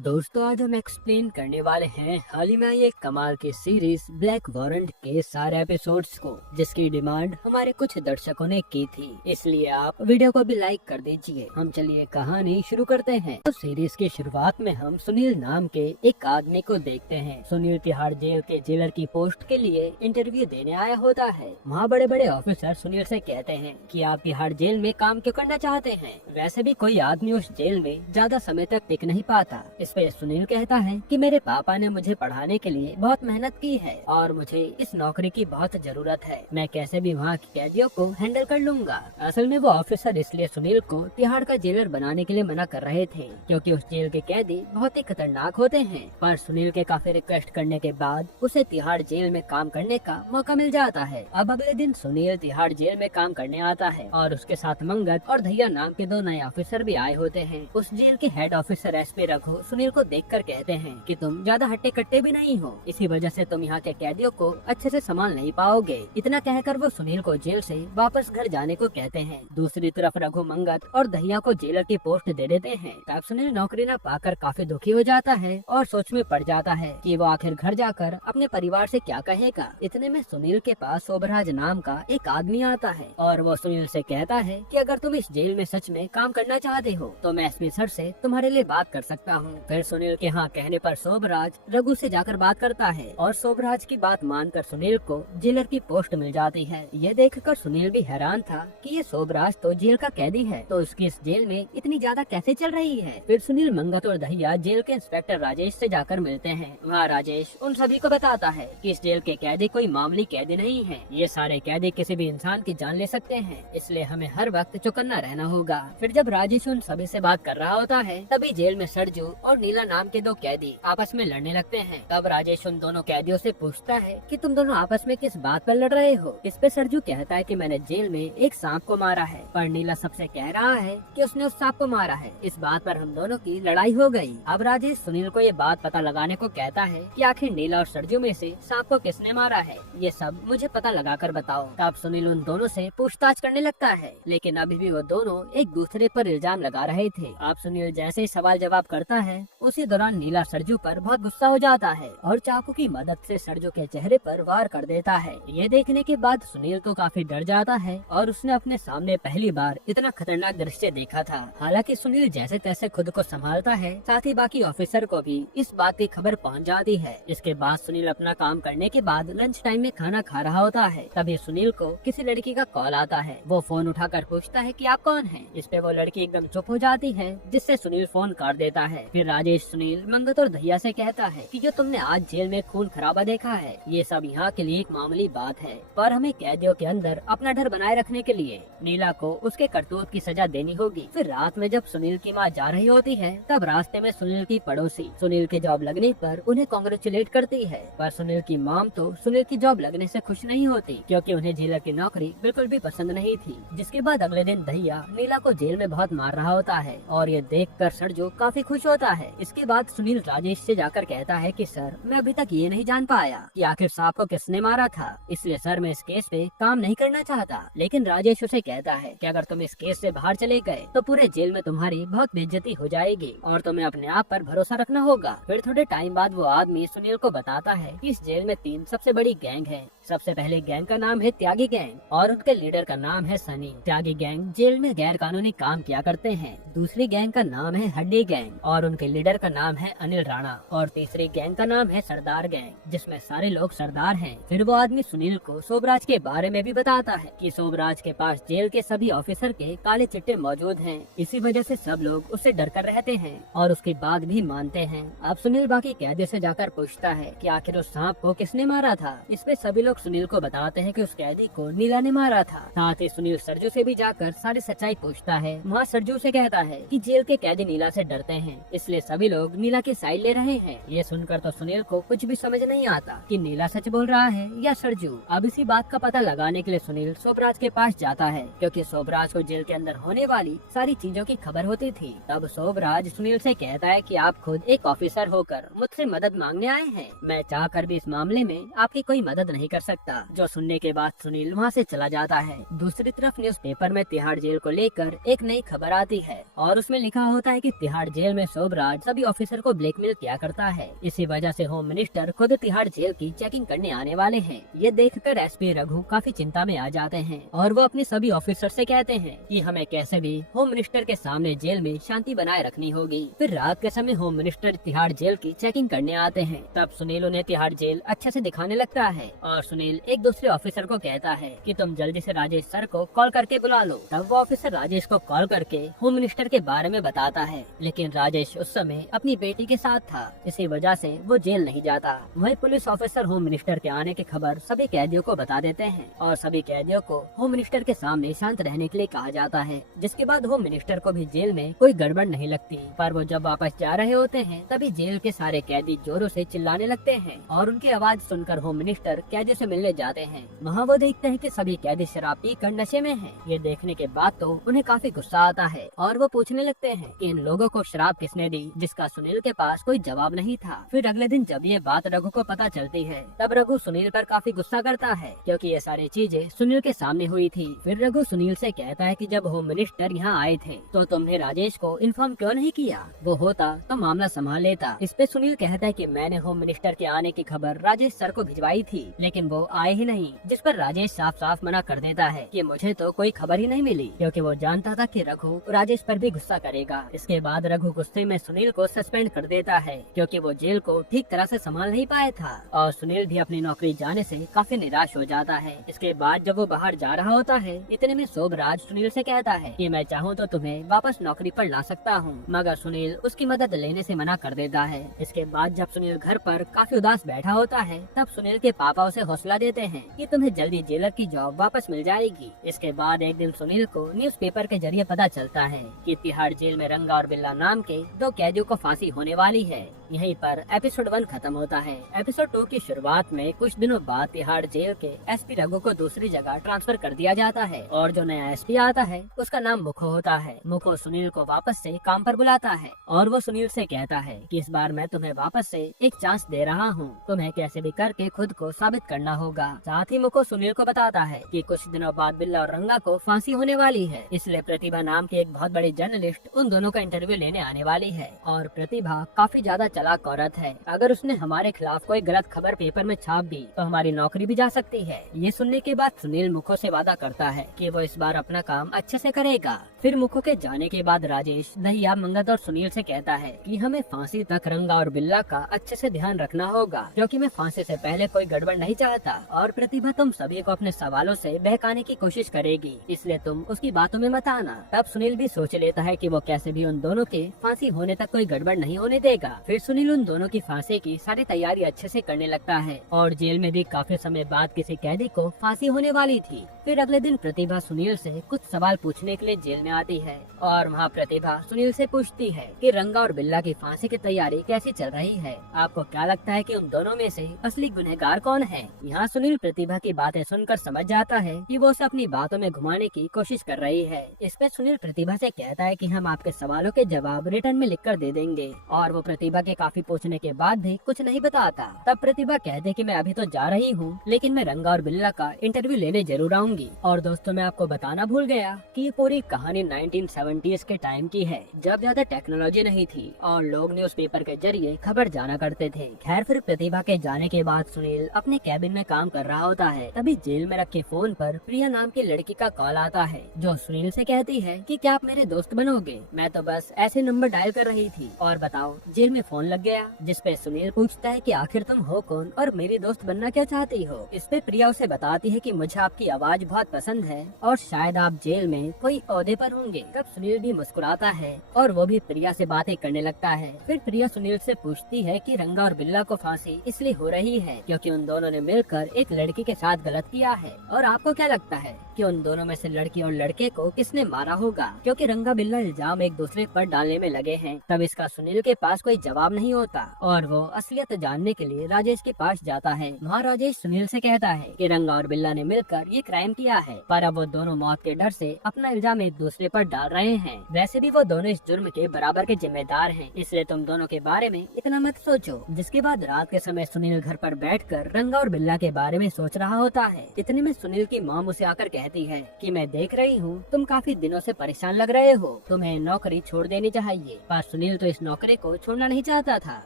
दोस्तों आज हम एक्सप्लेन करने वाले हैं हाल ही में आई एक कमाल की सीरीज ब्लैक वारंट के सारे एपिसोड्स को, जिसकी डिमांड हमारे कुछ दर्शकों ने की थी। इसलिए आप वीडियो को भी लाइक कर दीजिए। हम चलिए कहानी शुरू करते हैं। तो सीरीज की शुरुआत में हम सुनील नाम के एक आदमी को देखते हैं। सुनील तिहाड़ जेल के जेलर की पोस्ट के लिए इंटरव्यू देने आया होता है। वहाँ बड़े बड़े ऑफिसर सुनील से कहते हैं कि आप तिहाड़ जेल में काम क्यों करना चाहते हैं। वैसे भी कोई आदमी उस जेल में ज्यादा समय तक टिक नहीं पाता। इस पे सुनील कहता है कि मेरे पापा ने मुझे पढ़ाने के लिए बहुत मेहनत की है और मुझे इस नौकरी की बहुत जरूरत है। मैं कैसे भी वहाँ के कैदियों को हैंडल कर लूंगा। असल में वो ऑफिसर इसलिए सुनील को तिहाड़ का जेलर बनाने के लिए मना कर रहे थे, क्योंकि उस जेल के कैदी बहुत ही खतरनाक होते हैं। पर सुनील के काफी रिक्वेस्ट करने के बाद उसे तिहाड़ जेल में काम करने का मौका मिल जाता है। अब अगले दिन सुनील तिहाड़ जेल में काम करने आता है और उसके साथ मंगत और धैया नाम के दो नए ऑफिसर भी आए होते हैं। उस जेल के head officer SP Raghu Sunil को देखकर कहते हैं कि तुम ज्यादा हट्टे कट्टे भी नहीं हो, इसी वजह से तुम यहाँ के कैदियों को अच्छे से संभाल नहीं पाओगे। इतना कहकर वो सुनील को जेल से वापस घर जाने को कहते हैं। दूसरी तरफ रघु मंगत और दहिया को जेलर की पोस्ट दे देते हैं। तब सुनील नौकरी न पाकर काफी दुखी हो जाता है और सोच में पड़ जाता है कि वो आखिर घर जाकर अपने परिवार से क्या कहेगा। इतने में सुनील के पास शोभराज नाम का एक आदमी आता है और वो सुनील से कहता है कि अगर तुम इस जेल में सच में काम करना चाहते हो तो मैं एसपी सर से तुम्हारे लिए बात कर सकता हूँ। फिर सुनील के हाँ कहने पर शोभराज रघु से जाकर बात करता है और शोभराज की बात मानकर सुनील को जेलर की पोस्ट मिल जाती है। ये देखकर सुनील भी हैरान था कि ये शोभराज तो जेल का कैदी है, तो उसकी इस जेल में इतनी ज्यादा कैसे चल रही है। फिर सुनील मंगत और दहिया जेल के इंस्पेक्टर राजेश से जाकर मिलते हैं। वहाँ राजेश उन सभी को बताता है कि इस जेल के कैदी कोई मामूली कैदी नहीं है। ये सारे कैदी किसी भी इंसान की जान ले सकते हैं, इसलिए हमें हर वक्त चौकन्ना रहना होगा। फिर जब राजेश उन सभी से बात कर रहा होता है तभी जेल में सरजू और नीला नाम के दो कैदी आपस में लड़ने लगते हैं। तब राजेश उन दोनों कैदियों से पूछता है कि तुम दोनों आपस में किस बात पर लड़ रहे हो। इस पे सरजू कहता है कि मैंने जेल में एक सांप को मारा है, पर नीला सबसे कह रहा है कि उसने उस सांप को मारा है। इस बात पर हम दोनों की लड़ाई हो गई। अब राजेश सुनील को ये बात पता लगाने को कहता है कि आखिर नीला और सरजू में से सांप को किसने मारा है, ये सब मुझे पता लगाकर बताओ। तब सुनील उन दोनों से पूछताछ करने लगता है, लेकिन अभी भी वो दोनों एक दूसरे पर इल्जाम लगा रहे थे। अब सुनील जैसे ही सवाल जवाब करता है उसी दौरान नीला सरजू पर बहुत गुस्सा हो जाता है और चाकू की मदद से सरजू के चेहरे पर वार कर देता है। ये देखने के बाद सुनील तो काफी डर जाता है और उसने अपने सामने पहली बार इतना खतरनाक दृश्य देखा था। हालांकि सुनील जैसे तैसे खुद को संभालता है, साथ ही बाकी ऑफिसर को भी इस बात की खबर पहुंच जाती है। इसके बाद सुनील अपना काम करने के बाद लंच टाइम में खाना खा रहा होता है। तभी सुनील को किसी लड़की का कॉल आता है। वो फोन उठाकर पूछता है कि आप कौन हैं। इस पे वो लड़की एकदम चुप हो जाती है, जिससे सुनील फोन काट देता है। फिर राजेश सुनील मंगत और दहिया से कहता है कि जो तुमने आज जेल में खून खराबा देखा है ये सब यहाँ के लिए एक मामूली बात है, पर हमें कैदियों के अंदर अपना डर बनाए रखने के लिए नीला को उसके करतूत की सजा देनी होगी। फिर रात में जब सुनील की माँ जा रही होती है तब रास्ते में सुनील की पड़ोसी सुनील के जॉब लगने पर उन्हें कॉन्ग्रेचुलेट करती है, पर सुनील की माम तो सुनील की जॉब लगने से खुश नहीं होती, क्योंकि उन्हें जेलर की नौकरी बिल्कुल भी पसंद नहीं थी। जिसके बाद अगले दिन दहिया नीला को जेल में बहुत मार रहा होता है और ये देखकर सरजू काफी खुश होता है। इसके बाद सुनील राजेश से जाकर कहता है कि सर मैं अभी तक ये नहीं जान पाया कि आखिर सांप को किसने मारा था, इसलिए सर मैं इस केस पे काम नहीं करना चाहता। लेकिन राजेश उसे कहता है कि अगर तुम इस केस से बाहर चले गए तो पूरे जेल में तुम्हारी बहुत बेइज्जती हो जाएगी और तुम्हें अपने आप पर भरोसा रखना होगा। फिर थोड़े टाइम बाद वो आदमी सुनील को बताता है कि इस जेल में 3 सबसे बड़ी गैंग है। सबसे पहले गैंग का नाम है त्यागी गैंग और उनके लीडर का नाम है सनी। त्यागी गैंग जेल में गैर कानूनी काम किया करते हैं। दूसरी गैंग का नाम है हड्डी गैंग और उनके लीडर का नाम है अनिल राणा और तीसरी गैंग का नाम है सरदार गैंग, जिसमें सारे लोग सरदार हैं। फिर वो आदमी सुनील को शोभराज के बारे में भी बताता है कि शोभराज के पास जेल के सभी ऑफिसर के काले चिट्टे मौजूद हैं, इसी वजह से सब लोग उससे डर कर रहते हैं और उसकी बात भी मानते हैं। अब सुनील बाकी कैदी से जाकर पूछता है कि आखिर उस सांप को किसने मारा था। इसमें सभी लोग सुनील को बताते हैं कि उस कैदी को नीला ने मारा था। साथ ही सुनील सरजू से भी जाकर सारी सच्चाई पूछता है। वहाँ सरजू से कहता है कि जेल के कैदी नीला से डरते हैं, इसलिए सभी लोग नीला की साइड ले रहे हैं। ये सुनकर तो सुनील को कुछ भी समझ नहीं आता कि नीला सच बोल रहा है या सरजू। अब इसी बात का पता लगाने के लिए सुनील शोभराज के पास जाता है, क्योंकि शोभराज को जेल के अंदर होने वाली सारी चीजों की खबर होती थी। तब शोभराज सुनील से कहता है कि आप खुद एक ऑफिसर होकर मुझसे मदद मांगने आए हैं, मैं चाहकर भी इस मामले में आपकी कोई मदद नहीं कर सकता। जो सुनने के बाद सुनील वहाँ से चला जाता है। दूसरी तरफ न्यूज़पेपर में तिहाड़ जेल को लेकर एक नई खबर आती है और उसमें लिखा होता है कि तिहाड़ जेल में शोभराज राज सभी ऑफिसर को ब्लैकमेल किया करता है। इसी वजह से होम मिनिस्टर खुद तिहाड़ जेल की चेकिंग करने आने वाले हैं। ये देखकर एसपी रघु काफी चिंता में आ जाते हैं और वो अपने सभी ऑफिसर से कहते हैं कि हमें कैसे भी होम मिनिस्टर के सामने जेल में शांति बनाए रखनी होगी। फिर रात के समय होम मिनिस्टर तिहाड़ जेल की चेकिंग करने आते हैं। तब सुनील उन्हें तिहाड़ जेल अच्छे से दिखाने लगता है और सुनील एक दूसरे ऑफिसर को कहता है कि तुम जल्दी से राजेश सर को कॉल करके बुला लो। तब वो ऑफिसर राजेश को कॉल करके होम मिनिस्टर के बारे में बताता है, लेकिन राजेश उस समय अपनी बेटी के साथ था, इसी वजह से वो जेल नहीं जाता। वही पुलिस ऑफिसर होम मिनिस्टर के आने की खबर सभी कैदियों को बता देते हैं और सभी कैदियों को होम मिनिस्टर के सामने शांत रहने के लिए कहा जाता है। जिसके बाद होम मिनिस्टर को भी जेल में कोई गड़बड़ नहीं लगती, पर वो जब वापस जा रहे होते हैं तभी जेल के सारे कैदी जोरों से चिल्लाने लगते हैं और उनकी आवाज सुनकर होम मिनिस्टर कैदियों से मिलने जाते हैं। वहाँ वो देखते हैं कि सभी कैदी शराब पीकर नशे में हैं। ये देखने के बाद तो उन्हें काफी गुस्सा आता है और वो पूछने लगते हैं कि इन लोगों को शराब किसने दी, जिसका सुनील के पास कोई जवाब नहीं था। फिर अगले दिन जब ये बात रघु को पता चलती है तब रघु सुनील पर काफी गुस्सा करता है, क्योंकि ये सारी चीजें सुनील के सामने हुई थी। फिर रघु सुनील से कहता है कि जब होम मिनिस्टर यहाँ आए थे तो तुमने राजेश को इन्फॉर्म क्यों नहीं किया, वो होता तो मामला संभाल लेता। इस पे सुनील कहता है कि मैंने होम मिनिस्टर के आने की खबर राजेश सर को भिजवाई थी, लेकिन वो आए ही नहीं। जिस पर राजेश साफ साफ मना कर देता है कि मुझे तो कोई खबर ही नहीं मिली, क्योंकि वो जानता था कि रघु राजेश पर भी गुस्सा करेगा। इसके बाद रघु गुस्से में सुनील को सस्पेंड कर देता है, क्योंकि वो जेल को ठीक तरह से संभाल नहीं पाया था और सुनील भी अपनी नौकरी जाने से काफी निराश हो जाता है। इसके बाद जब वो बाहर जा रहा होता है इतने में शोभराज सुनील से कहता है कि मैं चाहूँ तो तुम्हें वापस नौकरी पर ला सकता हूँ, मगर सुनील उसकी मदद लेने से मना कर देता है। इसके बाद जब सुनील घर पर काफी उदास बैठा होता है तब सुनील के पापा उसे हौसला देते हैं कि तुम्हें जल्दी जेलर की जॉब वापस मिल जाएगी। इसके बाद एक दिन सुनील को न्यूज़पेपर के जरिए पता चलता है कि तिहाड़ जेल में रंगा और बिल्ला नाम के 2 कैदियों को फांसी होने वाली है। यहीं पर एपिसोड 1 खत्म होता है। एपिसोड 2 की शुरुआत में कुछ दिनों बाद तिहाड़ जेल के एसपी रघु को दूसरी जगह ट्रांसफर कर दिया जाता है और जो नया एसपी आता है उसका नाम मुखो होता है। मुखो सुनील को वापस से काम पर बुलाता है और वो सुनील से कहता है कि इस बार मैं तुम्हें वापस से एक चांस दे रहा हूँ, तुम्हें कैसे भी करके खुद को साबित करना होगा। साथ ही मुखो सुनील को बताता है कि कुछ दिनों बाद बिल्ला और रंगा को फांसी होने वाली है, इसलिए प्रतिभा नाम की एक बहुत बड़ी जर्नलिस्ट उन दोनों का इंटरव्यू लेने आने वाली है। और प्रतिभा काफी ज्यादा चालाक औरत है, अगर उसने हमारे खिलाफ कोई गलत खबर पेपर में छाप दी तो हमारी नौकरी भी जा सकती है। ये सुनने के बाद सुनील मुखो से वादा करता है कि वो इस बार अपना काम अच्छे से करेगा। फिर मुखो के जाने के बाद राजेश, दहिया, मंगत और सुनील से कहता है कि हमें फांसी तक रंगा और बिल्ला का अच्छे से ध्यान रखना होगा, क्योंकि मैं फांसी से पहले कोई गड़बड़ नहीं चाहता और प्रतिभा तुम सभी को अपने सवालों से बहकाने की कोशिश करेगी, इसलिए तुम उसकी बातों में मत आना। तब सुनील भी सोच लेता है कि वो कैसे भी उन दोनों के फांसी होने तक कोई गड़बड़ नहीं होने देगा। फिर सुनील उन दोनों की फांसी की सारी तैयारी अच्छे से करने लगता है और जेल में भी काफी समय बाद किसी कैदी को फांसी होने वाली थी। फिर अगले दिन प्रतिभा सुनील से कुछ सवाल पूछने के लिए जेल में आती है और वहाँ प्रतिभा सुनील से पूछती है कि रंगा और बिल्ला की फांसी की तैयारी कैसी चल रही है, आपको क्या लगता है कि उन दोनों में से असली गुनहगार कौन है। यहाँ सुनील प्रतिभा की बातें सुनकर समझ जाता है कि वो उसे अपनी बातों में घुमाने की कोशिश कर रही है। इस पे सुनील प्रतिभा से कहता है कि हम आपके सवालों के जवाब रिटर्न में लिख कर दे देंगे और वो प्रतिभा के काफी पूछने के बाद भी कुछ नहीं बताता। तब प्रतिभा कहते कि मैं अभी तो जा रही हूँ, लेकिन मैं रंगा और बिल्ला का इंटरव्यू लेने जरूर आऊंगी। और दोस्तों मैं आपको बताना भूल गया कि ये पूरी कहानी 1970s के टाइम की है, जब ज्यादा टेक्नोलॉजी नहीं थी और लोग न्यूज़पेपर के जरिए खबर जाना करते थे। खैर फिर प्रतिभा के जाने के बाद सुनील अपने कैबिन में काम कर रहा होता है, तभी जेल में रखे फोन पर प्रिया नाम की लड़की का कॉल आता है, जो सुनील से कहती है कि क्या आप मेरे दोस्त बनोगे, मैं तो बस ऐसे नंबर डायल कर रही थी और बताओ जेल में फोन लग गया। जिसपे सुनील पूछता है कि आखिर तुम हो कौन और मेरी दोस्त बनना क्या चाहती हो। इस पे प्रिया उसे बताती है कि मुझे आपकी आवाज बहुत पसंद है और शायद आप जेल में कोई ओहदे पर होंगे। तब सुनील भी मुस्कुराता है और वो भी प्रिया से बातें करने लगता है। फिर प्रिया सुनील से पूछती है कि रंगा और बिल्ला को फांसी इसलिए हो रही है क्योंकि उन दोनों ने मिलकर एक लड़की के साथ गलत किया है, और आपको क्या लगता है कि उन दोनों में से लड़की और लड़के को किसने मारा होगा, क्योंकि रंगा बिल्ला इल्जाम एक दूसरे पर डालने में लगे हैं। तब इसका सुनील के पास कोई जवाब नहीं होता और वो असलियत जानने के लिए राजेश के पास जाता है। वहाँ राजेश सुनील से कहता है कि रंगा और बिल्ला ने मिलकर ये क्राइम किया है, पर अब वो दोनों मौत के डर से अपना इल्जाम एक दूसरे पर डाल रहे हैं। वैसे भी वो दोनों इस जुर्म के बराबर के जिम्मेदार हैं, इसलिए तुम दोनों के बारे में इतना मत सोचो। जिसके बाद रात के समय सुनील घर पर बैठकर रंगा और बिल्ला के बारे में सोच रहा होता है। इतने में सुनील की मॉम उसे आकर कहती है कि मैं देख रही हूँ तुम काफी दिनों से परेशान लग रहे हो, तुम्हें नौकरी छोड़ देनी चाहिए। पर सुनील तो इस नौकरी को छोड़ना नहीं चाहता था।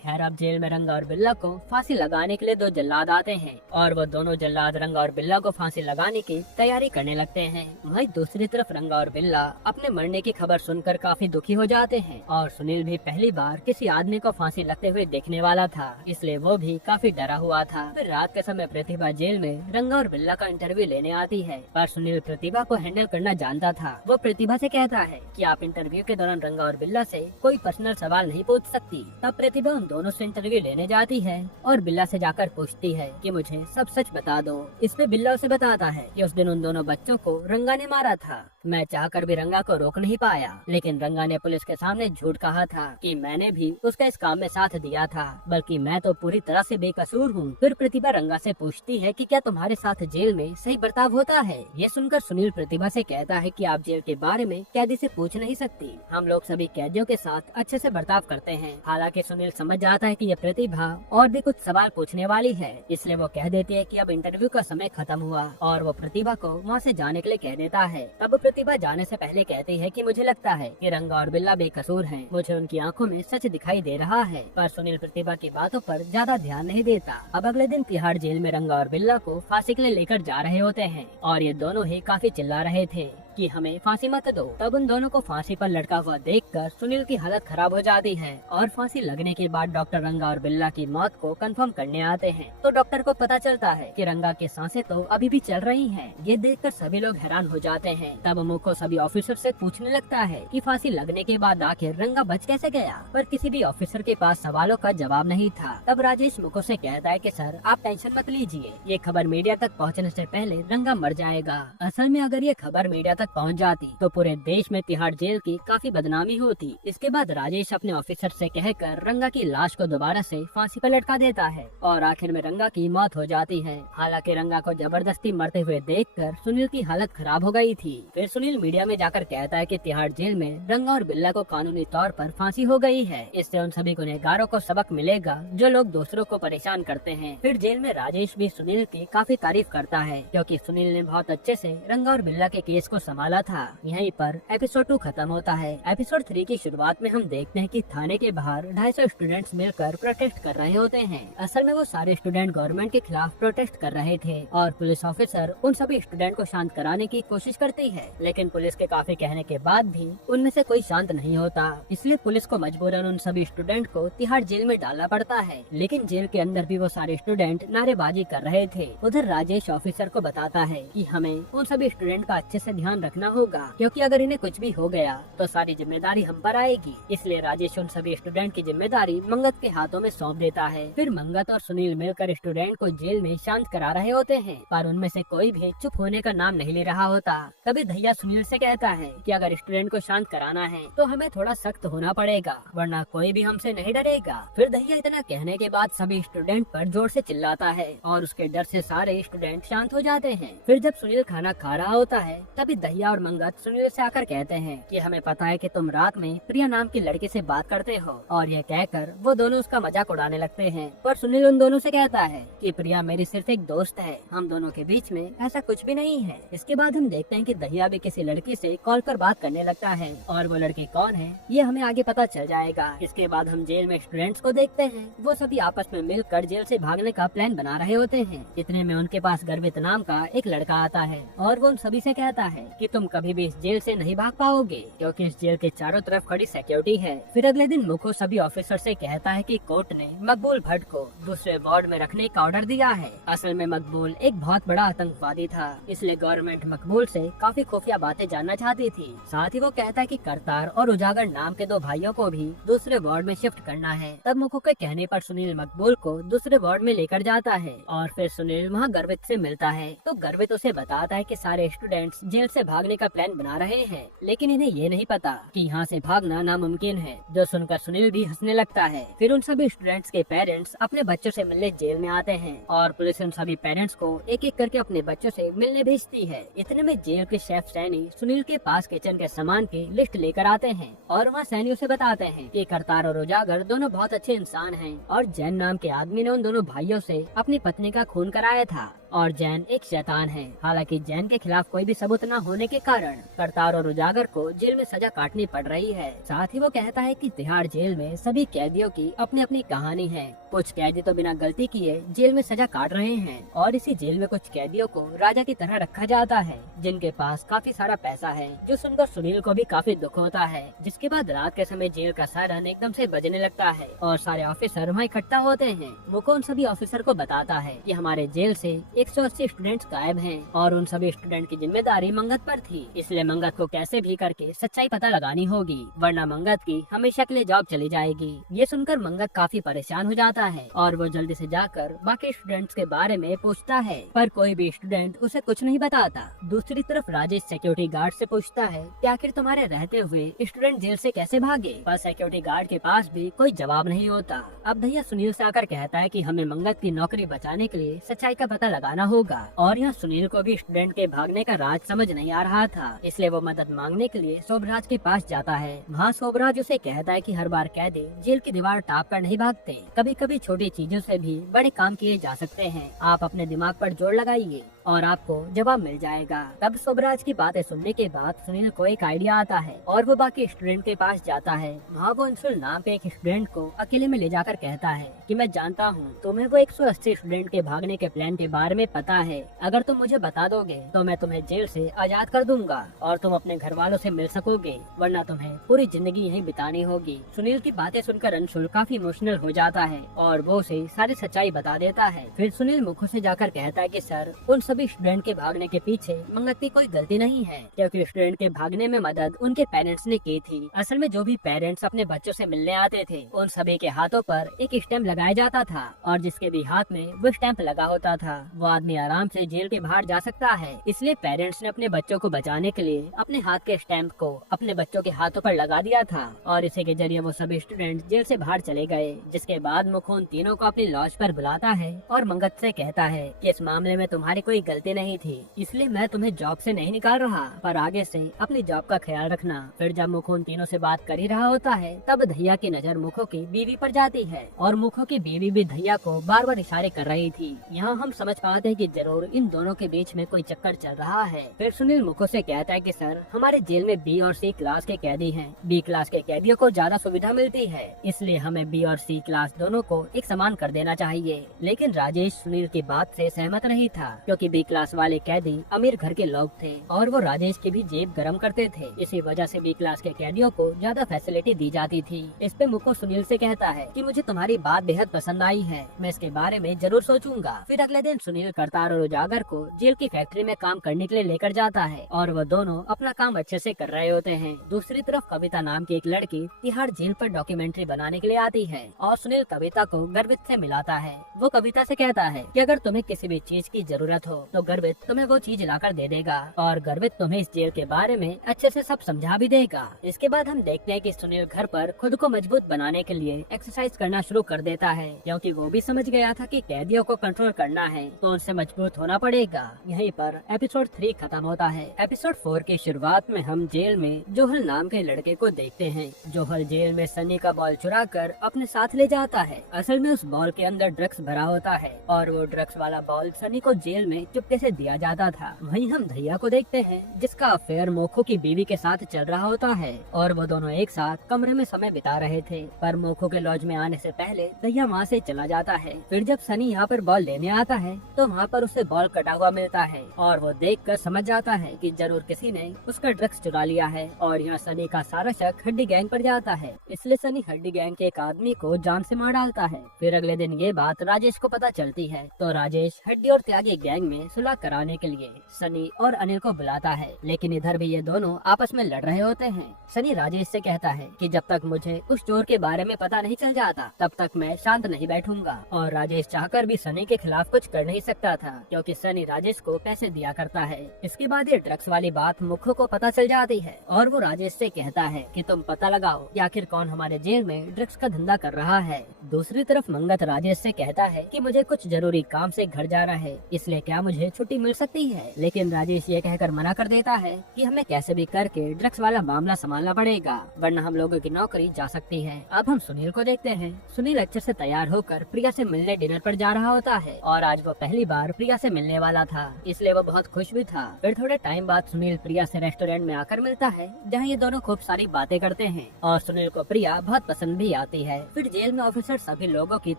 खैर अब जेल में रंगा और बिल्ला को फांसी लगाने के लिए दो जल्लाद आते हैं और वो दोनों जल्लाद रंगा और बिल्ला को फांसी लगाने की तैयारी करने लगते हैं। वहीं दूसरी तरफ रंगा और बिल्ला अपने मरने की खबर सुनकर काफी दुखी हो जाते हैं और सुनील भी पहली बार किसी आदमी को फांसी लगते हुए देखने वाला था, इसलिए वो भी काफी डरा हुआ था। फिर रात के समय प्रतिभा जेल में रंगा और बिल्ला का इंटरव्यू लेने आती है, पर सुनील प्रतिभा को हैंडल करना जानता था। वो प्रतिभा से कहता है कि आप इंटरव्यू के दौरान रंगा और बिल्ला से कोई पर्सनल सवाल नहीं पूछ सकती। तब प्रतिभा उन दोनों से इंटरव्यू लेने जाती है और बिल्ला से जाकर पूछती है कि मुझे सब सच बता दो। इसमें बिल्ला उसे बताता है कि उस दिन उन दोनों बच्चों को रंगा ने मारा था। मैं चाहकर भी रंगा को रोक नहीं पाया, लेकिन रंगा ने पुलिस के सामने झूठ कहा था कि मैंने भी उसका इस काम में साथ दिया था, बल्कि मैं तो पूरी तरह से बेकसूर हूँ। फिर प्रतिभा रंगा से पूछती है कि क्या तुम्हारे साथ जेल में सही बर्ताव होता है। ये सुनकर सुनील प्रतिभा से कहता है कि आप जेल के बारे में कैदी से पूछ नहीं सकती, हम लोग सभी कैदियों के साथ अच्छे से बर्ताव करते हैं। हालांकि सुनील समझ जाता है कि ये प्रतिभा और भी कुछ सवाल पूछने वाली है, इसलिए वो कह देती है कि अब इंटरव्यू का समय खत्म हुआ और वो प्रतिभा को वहाँ से जाने के लिए कह देता है। तब प्रतिभा जाने से पहले कहती है कि मुझे लगता है कि रंगा और बिल्ला बेकसूर हैं, मुझे उनकी आंखों में सच दिखाई दे रहा है। पर सुनील प्रतिभा की बातों पर ज्यादा ध्यान नहीं देता। अब अगले दिन तिहाड़ जेल में रंगा और बिल्ला को फांसी के लिए लेकर जा रहे होते हैं और ये दोनों ही काफी चिल्ला रहे थे कि हमें फांसी मत दो। तब उन दोनों को फांसी पर लटका हुआ देखकर सुनील की हालत खराब हो जाती है और फांसी लगने के बाद डॉक्टर रंगा और बिल्ला की मौत को कंफर्म करने आते हैं। तो डॉक्टर को पता चलता है कि रंगा की सांसें तो अभी भी चल रही हैं। ये देखकर सभी लोग हैरान हो जाते हैं। तब मुखो सभी ऑफिसर से पूछने लगता है कि फांसी लगने के बाद आखिर रंगा बच कैसे गया, पर किसी भी ऑफिसर के पास सवालों का जवाब नहीं था। तब राजेश मुखो से कहता है कि सर आप टेंशन मत लीजिए, ये खबर मीडिया तक पहुँचने से पहले रंगा मर जाएगा। असल में अगर ये खबर मीडिया तक पहुँच जाती तो पूरे देश में तिहाड़ जेल की काफी बदनामी होती। इसके बाद राजेश अपने ऑफिसर से कहकर रंगा की लाश को दोबारा से फांसी पर लटका देता है और आखिर में रंगा की मौत हो जाती है। हालांकि रंगा को जबरदस्ती मरते हुए देखकर सुनील की हालत खराब हो गई थी। फिर सुनील मीडिया में जाकर कहता है कि तिहाड़ जेल में रंगा और बिल्ला को कानूनी तौर पर फांसी हो गई है। इससे उन सभी गुनहगारों को सबक मिलेगा जो लोग दूसरों को परेशान करते हैं। फिर जेल में राजेश भी सुनील की काफी तारीफ करता है, क्योंकि सुनील ने बहुत अच्छे से रंगा और बिल्ला के केस को संभाला था। यहीं पर एपिसोड 2 खत्म होता है। एपिसोड 3 की शुरुआत में हम देखते हैं कि थाने के बाहर 250 स्टूडेंट्स मिलकर प्रोटेस्ट कर रहे होते हैं। असल में वो सारे स्टूडेंट गवर्नमेंट के खिलाफ प्रोटेस्ट कर रहे थे और पुलिस ऑफिसर उन सभी स्टूडेंट को शांत कराने की कोशिश करती है, लेकिन पुलिस के काफी कहने के बाद भी उनमें से कोई शांत नहीं होता। इसलिए पुलिस को मजबूरन उन सभी स्टूडेंट को तिहाड़ जेल में डालना पड़ता है। लेकिन जेल के अंदर भी वो सारे स्टूडेंट नारेबाजी कर रहे थे। उधर राजेश ऑफिसर को बताता है कि हमें उन सभी स्टूडेंट का अच्छे से ध्यान रखना होगा, क्योंकि अगर इन्हें कुछ भी हो गया तो सारी जिम्मेदारी हम पर आएगी। इसलिए राजेश उन सभी स्टूडेंट की जिम्मेदारी मंगत के हाथों में सौंप देता है। फिर मंगत और सुनील मिलकर स्टूडेंट को जेल में शांत करा रहे होते हैं, पर उनमें से कोई भी चुप होने का नाम नहीं ले रहा होता। तभी दहिया सुनील से कहता है कि अगर स्टूडेंट को शांत कराना है तो हमें थोड़ा सख्त होना पड़ेगा, वरना कोई भी हमसे नहीं डरेगा। फिर दहिया इतना कहने के बाद सभी स्टूडेंट पर जोर से चिल्लाता है और उसके डर से सारे स्टूडेंट शांत हो जाते हैं। फिर जब सुनील खाना खा रहा होता है तभी दहिया और मंगत सुनील से आकर कहते हैं कि हमें पता है कि तुम रात में प्रिया नाम की लड़की से बात करते हो, और ये कहकर वो दोनों उसका मजाक उड़ाने लगते हैं। पर सुनील उन दोनों से कहता है कि प्रिया मेरी सिर्फ एक दोस्त है, हम दोनों के बीच में ऐसा कुछ भी नहीं है। इसके बाद हम देखते हैं कि दहिया भी किसी लड़की से कॉल पर बात करने लगता है और वो लड़की कौन है ये हमें आगे पता चल जाएगा। इसके बाद हम जेल में स्टूडेंट्स को देखते हैं, वो सभी आपस में मिलकर जेल से भागने का प्लान बना रहे होते हैं। इतने में उनके पास गर्वित नाम का एक लड़का आता है और वो उन सभी से कहता है कि तुम कभी भी इस जेल से नहीं भाग पाओगे, क्योंकि इस जेल के चारों तरफ खड़ी सिक्योरिटी है। फिर अगले दिन मुखो सभी ऑफिसर से कहता है कि कोर्ट ने मकबूल भट्ट को दूसरे वार्ड में रखने का ऑर्डर दिया है। असल में मकबूल एक बहुत बड़ा आतंकवादी था, इसलिए गवर्नमेंट मकबूल से काफी खुफिया बातें जानना चाहती थी। साथ ही वो कहता है कि करतार और उजागर नाम के 2 भाइयों को भी दूसरे वार्ड में शिफ्ट करना है। तब मुखो के कहने पर सुनील मकबूल को दूसरे वार्ड में लेकर जाता है और फिर सुनील वहाँ गर्वित से मिलता है। तो गर्वित उसे बताता है कि सारे स्टूडेंट्स जेल से भागने का प्लान बना रहे हैं, लेकिन इन्हें ये नहीं पता कि यहाँ से भागना नामुमकिन है, जो सुनकर सुनील भी हंसने लगता है। फिर उन सभी स्टूडेंट्स के पेरेंट्स अपने बच्चों से मिलने जेल में आते हैं और पुलिस उन सभी पेरेंट्स को एक एक करके अपने बच्चों से मिलने भेजती है। इतने में जेल के शेफ सैनी सुनील के पास किचन के सामान की लिस्ट लेकर आते हैं और वहाँ सैनी उसे बताते हैं कि करतार और उजागर दोनों बहुत अच्छे इंसान हैं और जैन नाम के आदमी ने उन दोनों भाइयों से अपनी पत्नी का खून कराया था। और जैन एक शैतान है। हालांकि जैन के खिलाफ कोई भी सबूत न होने के कारण करतार और उजागर को जेल में सजा काटनी पड़ रही है। साथ ही वो कहता है कि तिहाड़ जेल में सभी कैदियों की अपनी अपनी कहानी है। कुछ कैदी तो बिना गलती किए जेल में सजा काट रहे हैं और इसी जेल में कुछ कैदियों को राजा की तरह रखा जाता है, जिनके पास काफी सारा पैसा है। जो सुनकर सुनील को भी काफी दुख होता है। जिसके बाद रात के समय जेल का सायरन एकदम से बजने लगता है और सारे ऑफिसर वहाँ इकट्ठा होते हैं। मुको उन सभी ऑफिसर को बताता है कि हमारे जेल से 180 स्टूडेंट्स गायब हैं और उन सभी स्टूडेंट की जिम्मेदारी मंगत पर थी। इसलिए मंगत को कैसे भी करके सच्चाई पता लगानी होगी, वरना मंगत की हमेशा के लिए जॉब चली जाएगी। ये सुनकर मंगत काफी परेशान हो जाता है और वो जल्दी से जाकर बाकी स्टूडेंट्स के बारे में पूछता है, पर कोई भी स्टूडेंट उसे कुछ नहीं बताता। दूसरी तरफ राजेश सिक्योरिटी गार्ड से पूछता है कि आखिर तुम्हारे रहते हुए स्टूडेंट जेल से कैसे भागे, पर सिक्योरिटी गार्ड के पास भी कोई जवाब नहीं होता। अब भैया सुनील से आकर कहता है कि हमें मंगत की नौकरी बचाने के लिए सच्चाई का पता लगाना होगा। और यहाँ सुनील को भी स्टूडेंट के भागने का राज समझ नहीं आ रहा था, इसलिए वो मदद मांगने के लिए शोभराज के पास जाता है। वहाँ शोभराज उसे कहता है कि हर बार कैदी जेल की दीवार टाप कर नहीं भागते, कभी कभी छोटी चीजों से भी बड़े काम किए जा सकते हैं। आप अपने दिमाग पर जोर लगाइए और आपको जवाब मिल जाएगा। तब शोभराज की बातें सुनने के बाद सुनील को एक आइडिया आता है और वो बाकी स्टूडेंट के पास जाता है। वहाँ वो अंशुल नाम के एक स्टूडेंट को अकेले में ले जाकर कहता है कि मैं जानता हूँ तुम्हें वो 180 स्टूडेंट के भागने के प्लान के बारे में पता है। अगर तुम मुझे बता दोगे तो मैं तुम्हें जेल से आजाद कर दूंगा और तुम अपने घर वालों से मिल सकोगे, वरना तुम्हें पूरी जिंदगी यहीं बितानी होगी। सुनील की बातें सुनकर अंशुल काफी इमोशनल हो जाता है और वो उसे सारी सच्चाई बता देता है। फिर सुनील मुखो से जाकर कहता है कि सर, उन सभी स्टूडेंट के भागने के पीछे मंगत की कोई गलती नहीं है, क्योंकि स्टूडेंट के भागने में मदद उनके पेरेंट्स ने की थी। असल में जो भी पेरेंट्स अपने बच्चों से मिलने आते थे, उन सभी के हाथों पर एक स्टैंप लगाया जाता था और जिसके भी हाथ में वो स्टैंप लगा होता था, वो आदमी आराम से जेल के बाहर जा सकता है। इसलिए पेरेंट्स ने अपने बच्चों को बचाने के लिए अपने हाथ के स्टैंप को अपने बच्चों के हाथों पर लगा दिया था और इसी के जरिए वो सभी स्टूडेंट जेल से बाहर चले गए। जिसके बाद मुखो उन तीनों को अपनी लॉज पर बुलाता है और मंगत से कहता है कि इस मामले में तुम्हारी कोई गलती नहीं थी, इसलिए मैं तुम्हें जॉब से नहीं निकाल रहा, पर आगे से अपनी जॉब का ख्याल रखना। फिर जब मुखो उन तीनों से बात कर ही रहा होता है, तब धैया की नजर मुखो की बीवी पर जाती है और मुखो की बीवी भी धैया को बार बार इशारे कर रही थी। यहाँ हम समझ पाते हैं कि जरूर इन दोनों के बीच में कोई चक्कर चल रहा है। फिर सुनील मुखो से कहता है कि सर, हमारे जेल में बी और सी क्लास के कैदी हैं। बी क्लास के कैदियों को ज्यादा सुविधा मिलती है, इसलिए हमें बी और सी क्लास दोनों को एक समान कर देना चाहिए। लेकिन राजेश सुनील की बात से सहमत नहीं था, क्योंकि बी क्लास वाले कैदी अमीर घर के लोग थे और वो राजेश की भी जेब गरम करते थे। इसी वजह से बी क्लास के कैदियों को ज्यादा फैसिलिटी दी जाती थी। इस पे मुखो सुनील से कहता है कि मुझे तुम्हारी बात बेहद पसंद आई है, मैं इसके बारे में जरूर सोचूंगा। फिर अगले दिन सुनील करतार और उजागर को जेल की फैक्ट्री में काम करने के लिए लेकर जाता है और वो दोनों अपना काम अच्छे से कर रहे होते हैं। दूसरी तरफ कविता नाम की एक लड़की तिहाड़ जेल पर डॉक्यूमेंट्री बनाने के लिए आती है और सुनील कविता को गर्वित से मिलाता है। वो कविता से कहता है कि अगर तुम्हें किसी भी चीज की जरूरत हो तो गर्वित तुम्हें वो चीज लाकर दे देगा और गर्वित तुम्हें इस जेल के बारे में अच्छे से सब समझा भी देगा। इसके बाद हम देखते हैं कि सुनील घर पर खुद को मजबूत बनाने के लिए एक्सरसाइज करना शुरू कर देता है, क्योंकि वो भी समझ गया था कि कैदियों को कंट्रोल करना है तो उनसे मजबूत होना पड़ेगा। यहीं पर एपिसोड 3 खत्म होता है। एपिसोड 4 की शुरुआत में हम जेल में जोहल नाम के लड़के को देखते हैं। जोहल जेल में सनी का बॉल चुरा कर अपने साथ ले जाता है। असल में उस बॉल के अंदर ड्रग्स भरा होता है और वो ड्रग्स वाला बॉल सनी को जेल में चुपके से दिया जाता था। वहीं हम धैया को देखते हैं, जिसका अफेयर मोखो की बीवी के साथ चल रहा होता है और वो दोनों एक साथ कमरे में समय बिता रहे थे। पर मोखो के लॉज में आने से पहले धैया वहाँ से चला जाता है। फिर जब सनी यहाँ पर बॉल लेने आता है तो वहाँ पर उसे बॉल कटा हुआ मिलता है और वो देखकर समझ जाता है कि जरूर किसी ने उसका ड्रग्स चुरा लिया है। और यहाँ सनी का सारा शक हड्डी गैंग पर जाता है, इसलिए सनी हड्डी गैंग के एक आदमी को जान से मार डालता है। फिर अगले दिन ये बात राजेश को पता चलती है तो राजेश हड्डी और त्यागी गैंग में सुलह कराने के लिए सनी और अनिल को बुलाता है। लेकिन इधर भी ये दोनों आपस में लड़ रहे होते हैं। सनी राजेश से कहता है कि जब तक मुझे उस चोर के बारे में पता नहीं चल जाता तब तक मैं शांत नहीं बैठूंगा। और राजेश चाहकर भी सनी के खिलाफ कुछ कर नहीं सकता था, क्योंकि सनी राजेश को पैसे दिया करता है। इसके बाद ये ड्रग्स वाली बात मुखो को पता चल जाती है और वो राजेश से कहता है कि तुम पता लगाओ कि आखिर कौन हमारे जेल में ड्रग्स का धंधा कर रहा है। दूसरी तरफ मंगत राजेश से कहता है कि मुझे कुछ जरूरी काम से घर जाना है, इसलिए क्या मुझे छुट्टी मिल सकती है, लेकिन राजेश ये कहकर मना कर देता है कि हमें कैसे भी करके ड्रग्स वाला मामला संभालना पड़ेगा, वरना हम लोगों की नौकरी जा सकती है। अब हम सुनील को देखते हैं। सुनील अच्छे से तैयार होकर प्रिया से मिलने डिनर पर जा रहा होता है और आज वो पहली बार प्रिया से मिलने वाला था, इसलिए वो बहुत खुश भी था। फिर थोड़े टाइम बाद सुनील प्रिया से रेस्टोरेंट में आकर मिलता है, जहाँ ये दोनों खूब सारी बातें करते हैं और सुनील को प्रिया बहुत पसंद भी आती है। फिर जेल में ऑफिसर सभी लोगों की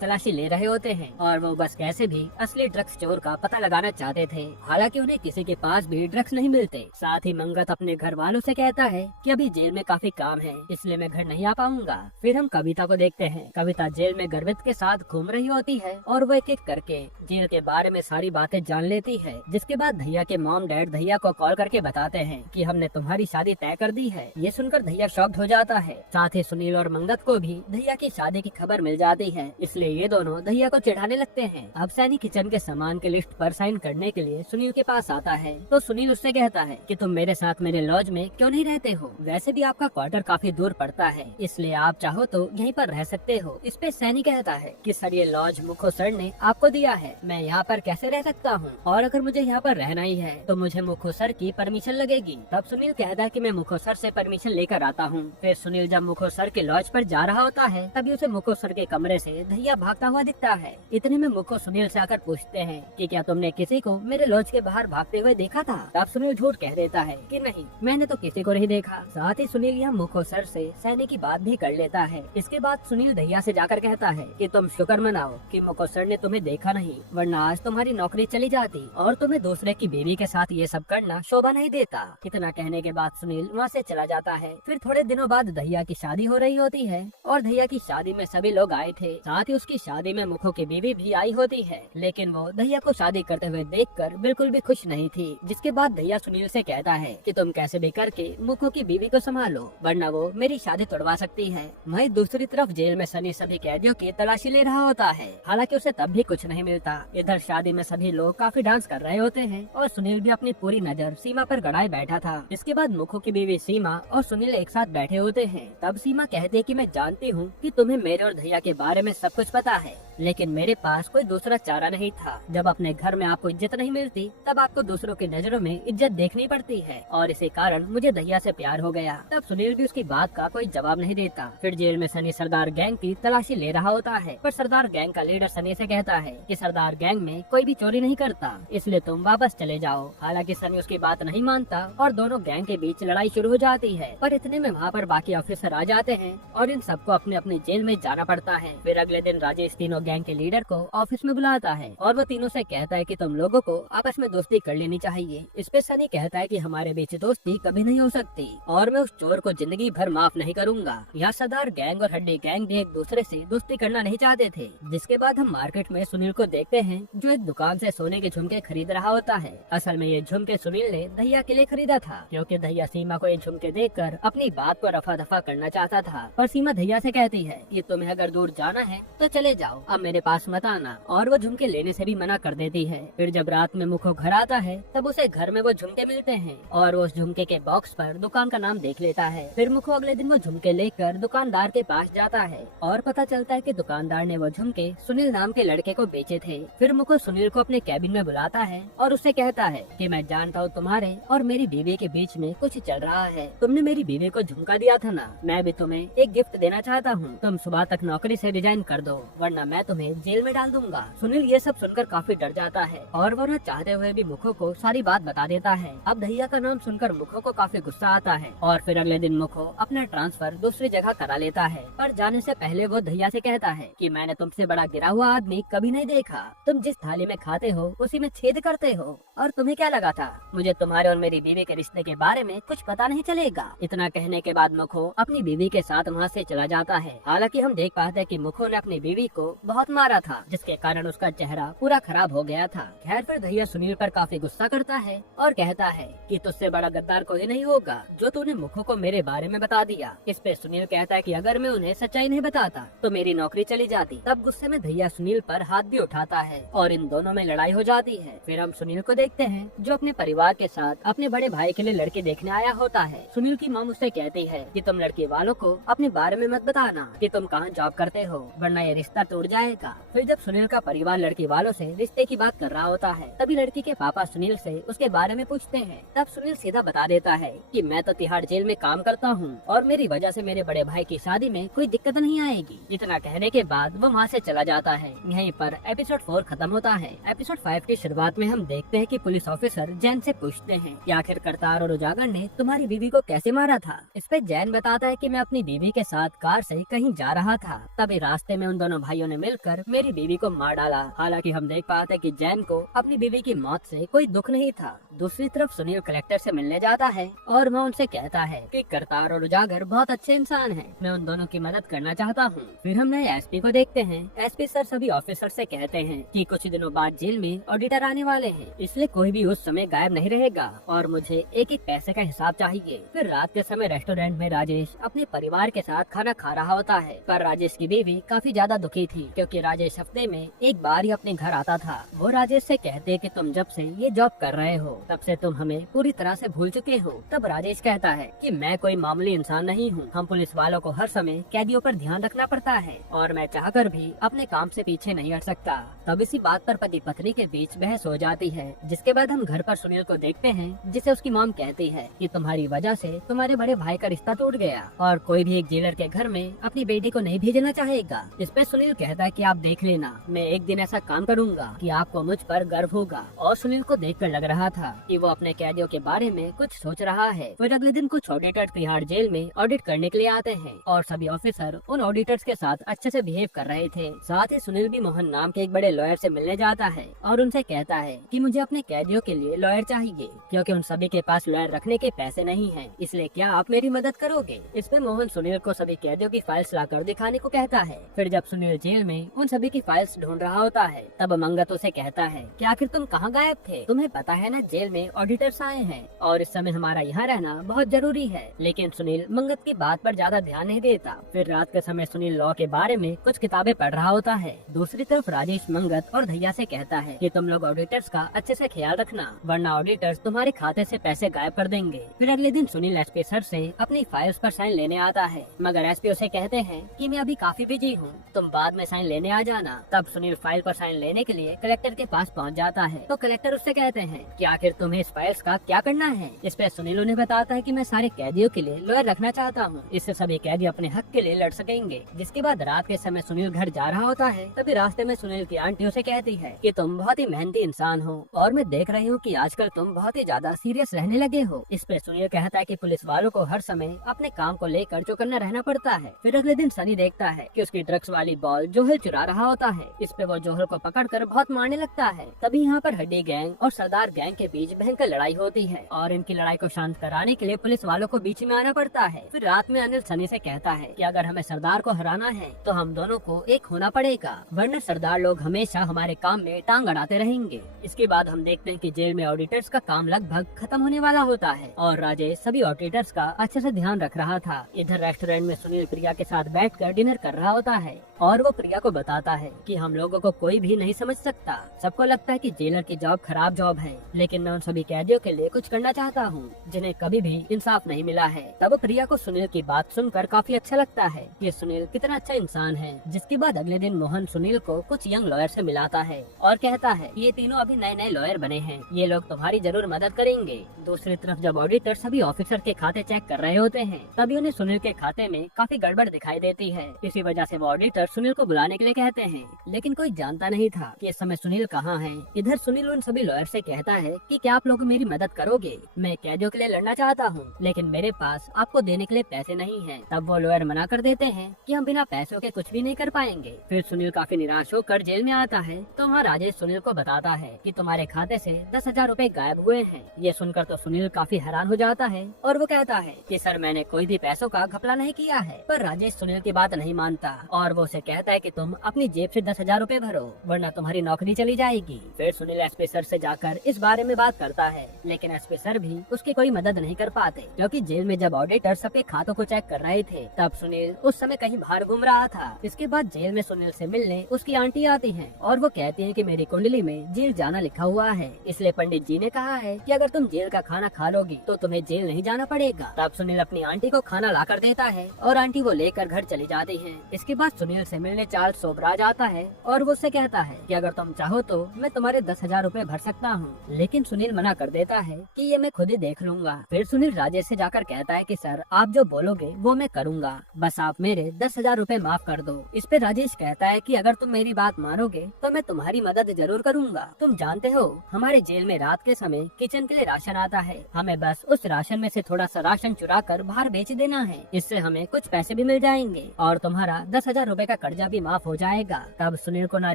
तलाशी ले रहे होते हैं और वो बस कैसे भी असली ड्रग्स चोर का पता लगाना चाहते थे। हालांकि उन्हें किसी के पास भी ड्रग्स नहीं मिलते। साथ ही मंगत अपने घर वालों से कहता है कि अभी जेल में काफी काम है, इसलिए मैं घर नहीं आ पाऊंगा। फिर हम कविता को देखते हैं। कविता जेल में गर्वित के साथ घूम रही होती है और वो एक एक करके जेल के बारे में सारी बातें जान लेती है। जिसके बाद धैया के मॉम डैड धैया को कॉल करके बताते हैं कि हमने तुम्हारी शादी तय कर दी है। ये सुनकर धैया शॉक्ड हो जाता है। साथ ही सुनील और मंगत को भी धैया की शादी की खबर मिल जाती है, इसलिए ये दोनों धैया को चिढ़ाने लगते हैं। अब सैनी किचन के सामान के लिस्ट पर साइन करने के लिए सुनील के पास आता है, तो सुनील उससे कहता है कि तुम मेरे साथ मेरे लॉज में क्यों नहीं रहते हो, वैसे भी आपका क्वार्टर काफी दूर पड़ता है, इसलिए आप चाहो तो यहीं पर रह सकते हो। इस पे सैनी कहता है कि सर ये लॉज मुखो सर ने आपको दिया है, मैं यहाँ पर कैसे रह सकता हूँ, और अगर मुझे यहाँ पर रहना ही है तो मुझे मुखो सर की परमिशन लगेगी। तब सुनील कहता है कि मैं मुखो सर से परमिशन लेकर आता हूँ। फिर सुनील जब मुखो सर के लॉज पर जा रहा होता है, तभी उसे मुखो सर के कमरे से धैया भागता हुआ दिखता है। इतने में मुखो सुनील से आकर पूछते हैं कि क्या तुमने किसी को मेरे लॉज के बाहर भागते हुए देखा था? तब सुनील झूठ कह देता है कि नहीं, मैंने तो किसी को नहीं देखा। साथ ही सुनील यहाँ मुखो सर से सैनी की बात भी कर लेता है। इसके बाद सुनील धैया से जाकर कहता है कि तुम शुक्र मनाओ कि मुखो सर ने तुम्हें देखा नहीं, वरना आज तुम्हारी नौकरी चली जाती और तुम्हें दूसरे की बीवी के साथ ये सब करना शोभा नहीं देता। इतना कहने के बाद सुनील वहाँ से चला जाता है। फिर थोड़े दिनों बाद धैया की शादी हो रही होती है और धैया की शादी में सभी लोग आए थे। साथ ही उसकी शादी में मुखो की बीवी भी आई होती है, लेकिन वो धैया को शादी करते हुए देखकर बिल्कुल भी खुश नहीं थी। जिसके बाद धैया सुनील से कहता है कि तुम कैसे भी करके मुखो की बीवी को संभालो, वरना वो मेरी शादी तोड़वा सकती है। वहीं दूसरी तरफ जेल में सनी सभी कैदियों की तलाशी ले रहा होता है, हालांकि उसे तब भी कुछ नहीं मिलता। इधर शादी में सभी लोग काफी डांस कर रहे होते हैं और सुनील भी अपनी पूरी नजर सीमा पर गड़ाए बैठा था। इसके बाद मुखो की बीवी सीमा और सुनील एक साथ बैठे होते हैं। तब सीमा कहती है कि मैं जानती हूँ कि तुम्हें मेरे और धैया के बारे में सब कुछ पता है, लेकिन मेरे पास कोई दूसरा चारा नहीं था। जब अपने घर में आपको इज्जत नहीं मिलती, तब आपको दूसरों की नजरों में इज्जत देखनी पड़ती है, और इसी कारण मुझे धैया से प्यार हो गया। तब सुनील भी उसकी बात का कोई जवाब नहीं देता। फिर जेल में सनी सरदार गैंग की तलाशी ले रहा होता है, पर सरदार गैंग का लीडर सनी से कहता है कि सरदार गैंग में कोई भी चोरी नहीं करता, इसलिए तुम वापस चले जाओ। हालांकि सनी उसकी बात नहीं मानता और दोनों गैंग के बीच लड़ाई शुरू हो जाती है। पर इतने में वहाँ पर बाकी ऑफिसर आ जाते हैं और इन सबको अपने अपने जेल में जाना पड़ता है। फिर अगले दिन राजेश तीनों गैंग के लीडर को ऑफिस में बुलाता है और वो तीनों से कहता है कि तुम लोगों को आपस में दोस्ती कर लेनी चाहिए। इस पे सनी कहता है कि हमारे बीच दोस्ती कभी नहीं हो सकती और मैं उस चोर को जिंदगी भर माफ नहीं करूंगा। यहाँ सरदार गैंग और हड्डी गैंग भी एक दूसरे से दोस्ती करना नहीं चाहते थे। जिसके बाद हम मार्केट में सुनील को देखते हैं, जो एक दुकान से सोने के झुमके खरीद रहा होता है। असल में ये झुमके सुनील ने धैया के लिए खरीदा था, क्योंकि धैया सीमा को ये झुमके देखकर अपनी बात को रफा दफा करना चाहता था। पर सीमा धैया से कहती है कि तुम्हें अगर दूर जाना है तो चले जाओ, अब मेरे पास मत आना, और वो झुमके लेने से भी मना कर देती है। फिर जब रात में मुखो घर आता है, तब उसे घर में वो झुमके मिलते हैं और वो उस झुमके के बॉक्स पर दुकान का नाम देख लेता है। फिर मुखो अगले दिन वो झुमके लेकर दुकानदार के पास जाता है और पता चलता है कि दुकानदार ने वो झुमके सुनील नाम के लड़के को बेचे थे। फिर मुखो सुनील को अपने कैबिन में बुलाता है और उससे कहता है कि मैं जानता हूँ तुम्हारे और मेरी बीवी के बीच में कुछ चल रहा है। तुमने मेरी बीवी को झुमका दिया था ना, मैं भी तुम्हें एक गिफ्ट देना चाहता हूँ। तुम सुबह तक नौकरी से रिजाइन कर दो, वरना मैं तुम्हें जेल में डाल दूंगा। सुनील ये सब सुनकर काफी डर जाता है और वो न चाहते हुए भी मुखो को सारी बात बता देता है। अब धैया का नाम सुनकर मुखो को काफी गुस्सा आता है और फिर अगले दिन मुखो अपना ट्रांसफर दूसरी जगह करा लेता है। पर जाने से पहले वो धैया से कहता है कि मैंने तुमसे बड़ा गिरा हुआ आदमी कभी नहीं देखा। तुम जिस थाली में खाते हो उसी में छेद करते हो, और तुम्हें क्या लगा था मुझे तुम्हारे और मेरी बीवी के रिश्ते के बारे में कुछ पता नहीं चलेगा। इतना कहने के बाद मुखो अपनी बीवी के साथ वहाँ से चला जाता है। हालांकि हम देख पाते हैं कि मुखो ने अपनी बीवी को बहुत मारा था, जिसके कारण उसका चेहरा पूरा खराब हो गया था। खैर फिर धैया सुनील पर काफी गुस्सा करता है और कहता है कि तुझसे बड़ा गद्दार कोई नहीं होगा जो तूने मुखो को मेरे बारे में बता दिया। इस पे सुनील कहता है कि अगर मैं उन्हें सच्चाई नहीं बताता तो मेरी नौकरी चली जाती। तब गुस्से में धैया सुनील पर हाथ भी उठाता है और इन दोनों में लड़ाई हो जाती है। फिर हम सुनील को देखते हैं जो अपने परिवार के साथ अपने बड़े भाई के लिए लड़की देखने आया होता है। सुनील की मॉम उससे कहती है कि तुम लड़की वालों को अपने बारे में मत बताना कि तुम कहाँ जॉब करते हो, वरना ये रिश्ता टूट जाएगा। फिर जब सुनील का परिवार लड़की वालों से रिश्ते की बात कर रहा होता है। तभी लड़की के पापा सुनील से उसके बारे में पूछते हैं। तब सुनील सीधा बता देता है कि मैं तो तिहाड़ जेल में काम करता हूँ और मेरी वजह से मेरे बड़े भाई की शादी में कोई दिक्कत नहीं आएगी। इतना कहने के बाद वो वहाँ से चला जाता है। यहीं पर एपिसोड 4 खत्म होता है। एपिसोड 5 की शुरुआत में हम देखते हैं कि पुलिस ऑफिसर जैन से पूछते हैं कि आखिर करतार और उजागर ने तुम्हारी बीवी को कैसे मारा था। इस पे जैन बताता है कि मैं अपनी बीवी के साथ कार से कहीं जा रहा था, तभी रास्ते में उन दोनों भाइयों ने मिलकर मेरी बीवी को मार डाला। हालांकि हम देख पाते हैं कि जैन को अपनी बीवी की मौत से कोई दुख नहीं था। दूसरी तरफ सुनील कलेक्टर से मिलने जाता है और वह उनसे कहता है कि करतार और उजागर बहुत अच्छे इंसान हैं, मैं उन दोनों की मदद करना चाहता हूँ। फिर हम नए एसपी को देखते हैं। एसपी सर सभी ऑफिसर से कहते हैं कि कुछ दिनों बाद जेल में ऑडिटर आने वाले हैं, इसलिए कोई भी उस समय गायब नहीं रहेगा और मुझे एक एक पैसे का हिसाब चाहिए। फिर रात के समय रेस्टोरेंट में राजेश अपने परिवार के साथ खाना खा रहा होता है, पर राजेश की बीवी काफी ज्यादा दुखी थी क्योंकि राजेश हफ्ते में एक बार ही अपने घर आता था। वो राजेश से कहते कि तुम जब से ये जॉब कर रहे हो तब से तुम हमें पूरी तरह से भूल चुके हो। तब राजेश कहता है कि मैं कोई मामूली इंसान नहीं हूँ, हम पुलिस वालों को हर समय कैदियों पर ध्यान रखना पड़ता है और मैं चाहकर भी अपने काम से पीछे नहीं हट सकता। तब इसी बात पर पति पत्नी के बीच बहस हो जाती है, जिसके बाद हम घर पर सुनील को देखते हैं, जिसे उसकी मॉम कहती है कि तुम्हारी वजह से तुम्हारे बड़े भाई का रिश्ता टूट गया और कोई भी एक जेलर के घर में अपनी बेटी को नहीं भेजना चाहेगा। इस पे सुनील कहता है कि आप देख लेना, मैं एक दिन ऐसा काम करूंगा कि आपको मुझ पर गर्व होगा। और सुनील को देखकर लग रहा था कि वो अपने कैदियों के बारे में कुछ सोच रहा है। फिर अगले दिन कुछ ऑडिटर तिहाड़ जेल में ऑडिट करने के लिए आते हैं और सभी ऑफिसर उन ऑडिटर्स के साथ अच्छे से बिहेव कर रहे थे। साथ ही सुनील भी मोहन नाम के एक बड़े लॉयर से मिलने जाता है और उनसे कहता है कि मुझे अपने कैदियों के लिए लॉयर चाहिए क्योंकि उन सभी के पास लॉयर रखने के पैसे नहीं हैं, इसलिए क्या आप मेरी मदद करोगे। इस पे मोहन सुनील को सभी कैदियों की फाइल्स लाकर दिखाने को कहता है। फिर जब सुनील जेल में उन सभी की फाइल्स ढूंढ रहा होता है तब मंगत उसे कहता है कि आखिर तुम कहाँ गायब थे, तुम्हें पता है ना जेल में ऑडिटर्स आए हैं और इस समय हमारा यहाँ रहना बहुत जरूरी है। लेकिन सुनील मंगत की बात पर ज्यादा ध्यान नहीं देता। फिर रात के समय सुनील लॉ के बारे में कुछ किताबें पढ़ रहा होता है। दूसरी तरफ राजेश मंगत और धैया से कहता है कि तुम लोग ऑडिटर्स का अच्छे से ख्याल रखना, वरना ऑडिटर्स तुम्हारे खाते से पैसे गायब कर देंगे। फिर अगले दिन सुनील एसपी सर से अपनी फाइल्स पर साइन लेने आता है, मगर एसपी उसे कहते हैं कि मैं अभी काफी बिजी हूँ, तुम बाद में साइन लेने आ जाना। तब सुनील फाइल पर साइन लेने के लिए कलेक्टर के पास पहुँच जाता है तो कलेक्टर उससे कहते हैं कि आखिर तुम्हें इस फाइल्स का क्या करना है। इस पे सुनील उन्हें बताता है कि मैं सारे कैदियों के लिए लॉयर रखना चाहता हूँ, इससे सभी कैदी अपने हक के लिए लड़ सकेंगे। जिसके बाद रात के समय सुनील घर जा रहा होता है, तभी रास्ते में सुनील की आंटी उसे कहती है कि तुम बहुत ही मेहनती इंसान हो और मैं देख रही हूँ कि आजकल तुम बहुत ही ज्यादा सीरियस रहने लगे हो। इस पे सुनील कहता है कि पुलिस वालों को हर समय अपने काम को लेकर चौकन्ना रहना पड़ता है। फिर अगले दिन सनी देखता है कि उसकी ड्रग्स वाली बॉल जोहल चुरा रहा होता है। इस पे वो जोहल को पकड़कर बहुत मारने लगता है। तभी यहाँ पर हड्डी गैंग और सरदार गैंग के बीच भयंकर लड़ाई होती है और इनकी लड़ाई को शांत कराने के लिए पुलिस वालों को बीच में आना पड़ता है। फिर रात में अनिल सनी से कहता है कि अगर हमें सरदार को हराना है तो हम दोनों को एक होना पड़ेगा, वरना सरदार लोग हमेशा हमारे काम में टांग अड़ाते रहेंगे। इसके बाद हम देखते हैं कि जेल में ऑडिटर्स का काम लगभग खत्म होने वाला होता है और राजेश सभी ऑडिटर्स का अच्छे से ध्यान रख रहा था। इधर रेस्टोरेंट में सुनील प्रिया के साथ बैठकर डिनर कर रहा होता है और वो प्रिया को बताता है कि हम लोगों को कोई भी नहीं समझ सकता, सबको लगता है कि जेलर की जॉब खराब जॉब है, लेकिन मैं उन सभी कैदियों के लिए कुछ करना चाहता हूँ जिन्हें कभी भी इंसाफ नहीं मिला है। तब प्रिया को सुनील की बात सुनकर काफी अच्छा लगता है कि सुनील कितना अच्छा इंसान है। जिसके बाद अगले दिन मोहन सुनील को कुछ यंग लॉयर से मिलाता है और कहता है ये तीनों अभी नए नए लॉयर बने हैं, ये लोग तुम्हारी जरूर मदद करेंगे। दूसरी तरफ जब ऑडिटर सभी ऑफिसर के खाते चेक कर रहे होते हैं तभी उन्हें सुनील के खाते में काफी गड़बड़ दिखाई देती है। इसी वजह से वो ऑडिटर सुनील को बुलाने के लिए कहते हैं, लेकिन कोई जानता नहीं था कि इस समय सुनील कहाँ है। इधर सुनील उन सभी लॉयर से कहता है कि क्या आप लोग मेरी मदद करोगे, मैं कैदियों के लिए लड़ना चाहता हूँ लेकिन मेरे पास आपको देने के लिए पैसे नहीं है। तब वो लॉयर मना कर देते हैं कि हम बिना पैसों के कुछ भी नहीं कर पाएंगे। फिर सुनील काफी निराश होकर जेल में आता है तो वहाँ राजेश सुनील को बताता है कि तुम्हारे खाते से 10,000 रुपए गायब हुए हैं। ये सुनकर तो सुनील काफी हैरान हो जाता है और वो कहता है कि सर मैंने कोई भी पैसों का घपला नहीं किया है। पर राजेश सुनील की बात नहीं मानता और वो उसे कहता है कि तुम अपनी जेब से 10,000 रुपए भरो वरना तुम्हारी नौकरी चली जाएगी। फिर सुनील एसपी सर से जाकर इस बारे में बात करता है, लेकिन एसपी सर भी उसकी कोई मदद नहीं कर पाते क्योंकि जेल में जब ऑडिटर सबके खातों को चेक कर रहे थे तब सुनील उस समय कहीं बाहर घूम रहा था। इसके बाद जेल में सुनील से मिलने उसकी आंटी आती है और वो कहती है कि मेरी कुंडली में जेल जाना लिखा हुआ है, इसलिए पंडित जी ने कहा है कि अगर तुम जेल का खाना खा लोगी तो तुम्हें जेल नहीं जाना पड़ेगा। तब सुनील अपनी आंटी को खाना ला कर देता है और आंटी वो लेकर घर चली जाती है। इसके बाद सुनील से मिलने चार्ल्स सोबराज आता है और वो उससे कहता है कि अगर तुम चाहो तो मैं तुम्हारे 10,000 रूपए भर सकता हूँ। लेकिन सुनील मना कर देता है कि ये मैं खुद ही देख लूंगा। फिर सुनील राजेश से जाकर कहता है कि सर आप जो बोलोगे वो मैं करूँगा, बस आप मेरे 10,000 रूपए माफ कर दो। इस पे राजेश कहता है कि अगर तुम मेरी बात मानोगे तो मैं तुम्हारी मदद जरूर करूँगा। तुम जानते हो हमारे जेल में रात के समय किचन के लिए राशन आता है, हमें बस उस राशन में से थोड़ा सा राशन चुरा कर बाहर बेच देना है, इससे हमें कुछ पैसे भी मिल जाएंगे और तुम्हारा 10,000 रूपए का कर्जा भी माफ हो जाएगा। तब सुनील को ना